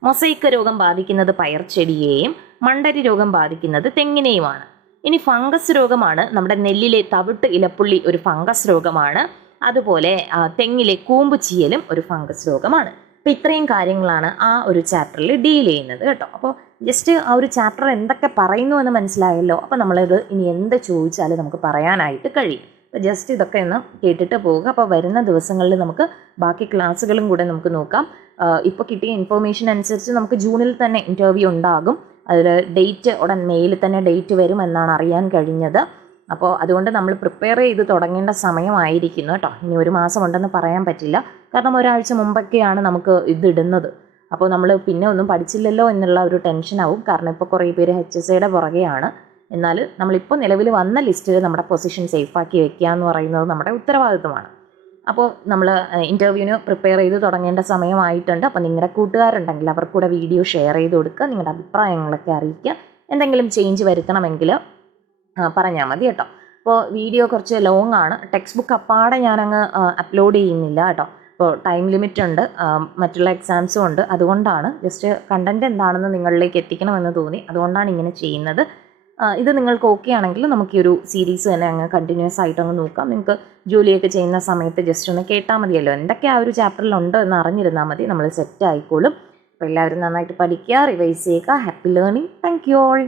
മൊസൈക്ക് രോഗം ബാധിക്കുന്നത് പയർച്ചെടിയെയും മണ്ടരി രോഗം ബാധിക്കുന്നത് തെങ്ങിനെയുമാണ്. ഇനി ഫംഗസ് രോഗമാണ് നമ്മുടെ നെല്ലിലെ തവിട്ട് ഇലപ്പുള്ളി ഒരു ഫംഗസ് രോഗമാണ്. അതുപോലെ തെങ്ങിലെ കൂമ്പ് ചീയലും ഒരു ഫംഗസ് രോഗമാണ്. അപ്പോൾ ഇത്രയും കാര്യങ്ങളാണ് ആ ഒരു ചാപ്റ്ററിൽ ഡീൽ ചെയ്യുന്നത് കേട്ടോ. അപ്പോൾ ജസ്റ്റ് ആ ഒരു ചാപ്റ്റർ എന്തൊക്കെ പറയുന്നു എന്ന് മനസ്സിലായല്ലോ. അപ്പോൾ നമ്മളിത് ഇനി എന്ത് ചോദിച്ചാലും നമുക്ക് പറയാനായിട്ട് കഴിയും. അപ്പോൾ ജസ്റ്റ് ഇതൊക്കെ ഒന്ന് കേട്ടിട്ട് പോവുക. അപ്പോൾ വരുന്ന ദിവസങ്ങളിൽ നമുക്ക് ബാക്കി ക്ലാസ്സുകളും കൂടെ നമുക്ക് നോക്കാം. ഇപ്പോൾ കിട്ടിയ ഇൻഫോർമേഷൻ അനുസരിച്ച് നമുക്ക് ജൂണിൽ തന്നെ ഇൻ്റർവ്യൂ ഉണ്ടാകും. അതിൽ ഡേറ്റ് ഉടൻ മെയിലിൽ തന്നെ ഡേറ്റ് വരുമെന്നാണ് അറിയാൻ കഴിഞ്ഞത്. അപ്പോൾ അതുകൊണ്ട് നമ്മൾ പ്രിപ്പയർ ചെയ്ത് തുടങ്ങേണ്ട സമയമായിരിക്കുന്നു കേട്ടോ. ഇനി 1 മാസം ഉണ്ടെന്ന് പറയാൻ പറ്റില്ല, കാരണം ഒരാഴ്ച മുമ്പൊക്കെയാണ് നമുക്ക് ഇതിടുന്നത്. അപ്പോൾ നമ്മൾ പിന്നെ ഒന്നും പഠിച്ചില്ലല്ലോ എന്നുള്ള ഒരു ടെൻഷനാവും. കാരണം ഇപ്പോൾ കുറേ പേര് HSAയുടെ പുറകെയാണ്. എന്നാൽ നമ്മളിപ്പോൾ നിലവിൽ വന്ന ലിസ്റ്റിൽ നമ്മുടെ പൊസിഷൻ സേഫാക്കി വെക്കുക എന്ന് പറയുന്നത് നമ്മുടെ ഉത്തരവാദിത്വമാണ്. അപ്പോൾ നമ്മൾ ഇൻ്റർവ്യൂവിന് പ്രിപ്പയർ ചെയ്ത് തുടങ്ങേണ്ട സമയമായിട്ടുണ്ട്. അപ്പോൾ നിങ്ങളുടെ കൂട്ടുകാരുണ്ടെങ്കിൽ അവർക്കൂടെ വീഡിയോ ഷെയർ ചെയ്ത് കൊടുക്കുക, നിങ്ങളുടെ അഭിപ്രായങ്ങളൊക്കെ അറിയിക്കുക. എന്തെങ്കിലും ചേഞ്ച് വരുത്തണമെങ്കിൽ പറഞ്ഞാൽ മതി കേട്ടോ. അപ്പോൾ വീഡിയോ കുറച്ച് ലോങ് ആണ്, ടെക്സ്റ്റ് ബുക്ക് അപ്പാടെ ഞാനങ്ങ് അപ്ലോഡ് ചെയ്യുന്നില്ല കേട്ടോ. അപ്പോൾ ടൈം ലിമിറ്റ് ഉണ്ട്, മറ്റുള്ള എക്സാംസും ഉണ്ട്. അതുകൊണ്ടാണ് ജസ്റ്റ് കണ്ടൻറ്റ് എന്താണെന്ന് നിങ്ങളിലേക്ക് എത്തിക്കണമെന്ന് തോന്നി, അതുകൊണ്ടാണ് ഇങ്ങനെ ചെയ്യുന്നത്. ഇത് നിങ്ങൾക്ക് ഓക്കെ ആണെങ്കിൽ നമുക്ക് ഈ ഒരു സീരീസ് തന്നെ അങ്ങ് കണ്ടിന്യൂസ് ആയിട്ട് അങ്ങ് നോക്കാം. നിങ്ങൾക്ക് ജോലിയൊക്കെ ചെയ്യുന്ന സമയത്ത് ജസ്റ്റ് ഒന്ന് കേട്ടാൽ മതിയല്ലോ, എന്തൊക്കെ ആ ഒരു ചാപ്റ്ററിലുണ്ട് എന്ന് അറിഞ്ഞിരുന്നാൽ മതി, നമ്മൾ സെറ്റ് ആയിക്കോളും. അപ്പോൾ എല്ലാവരും നന്നായിട്ട് പഠിക്കുക, റിവൈസ് ചെയ്യുക. Happy learning. Thank you all.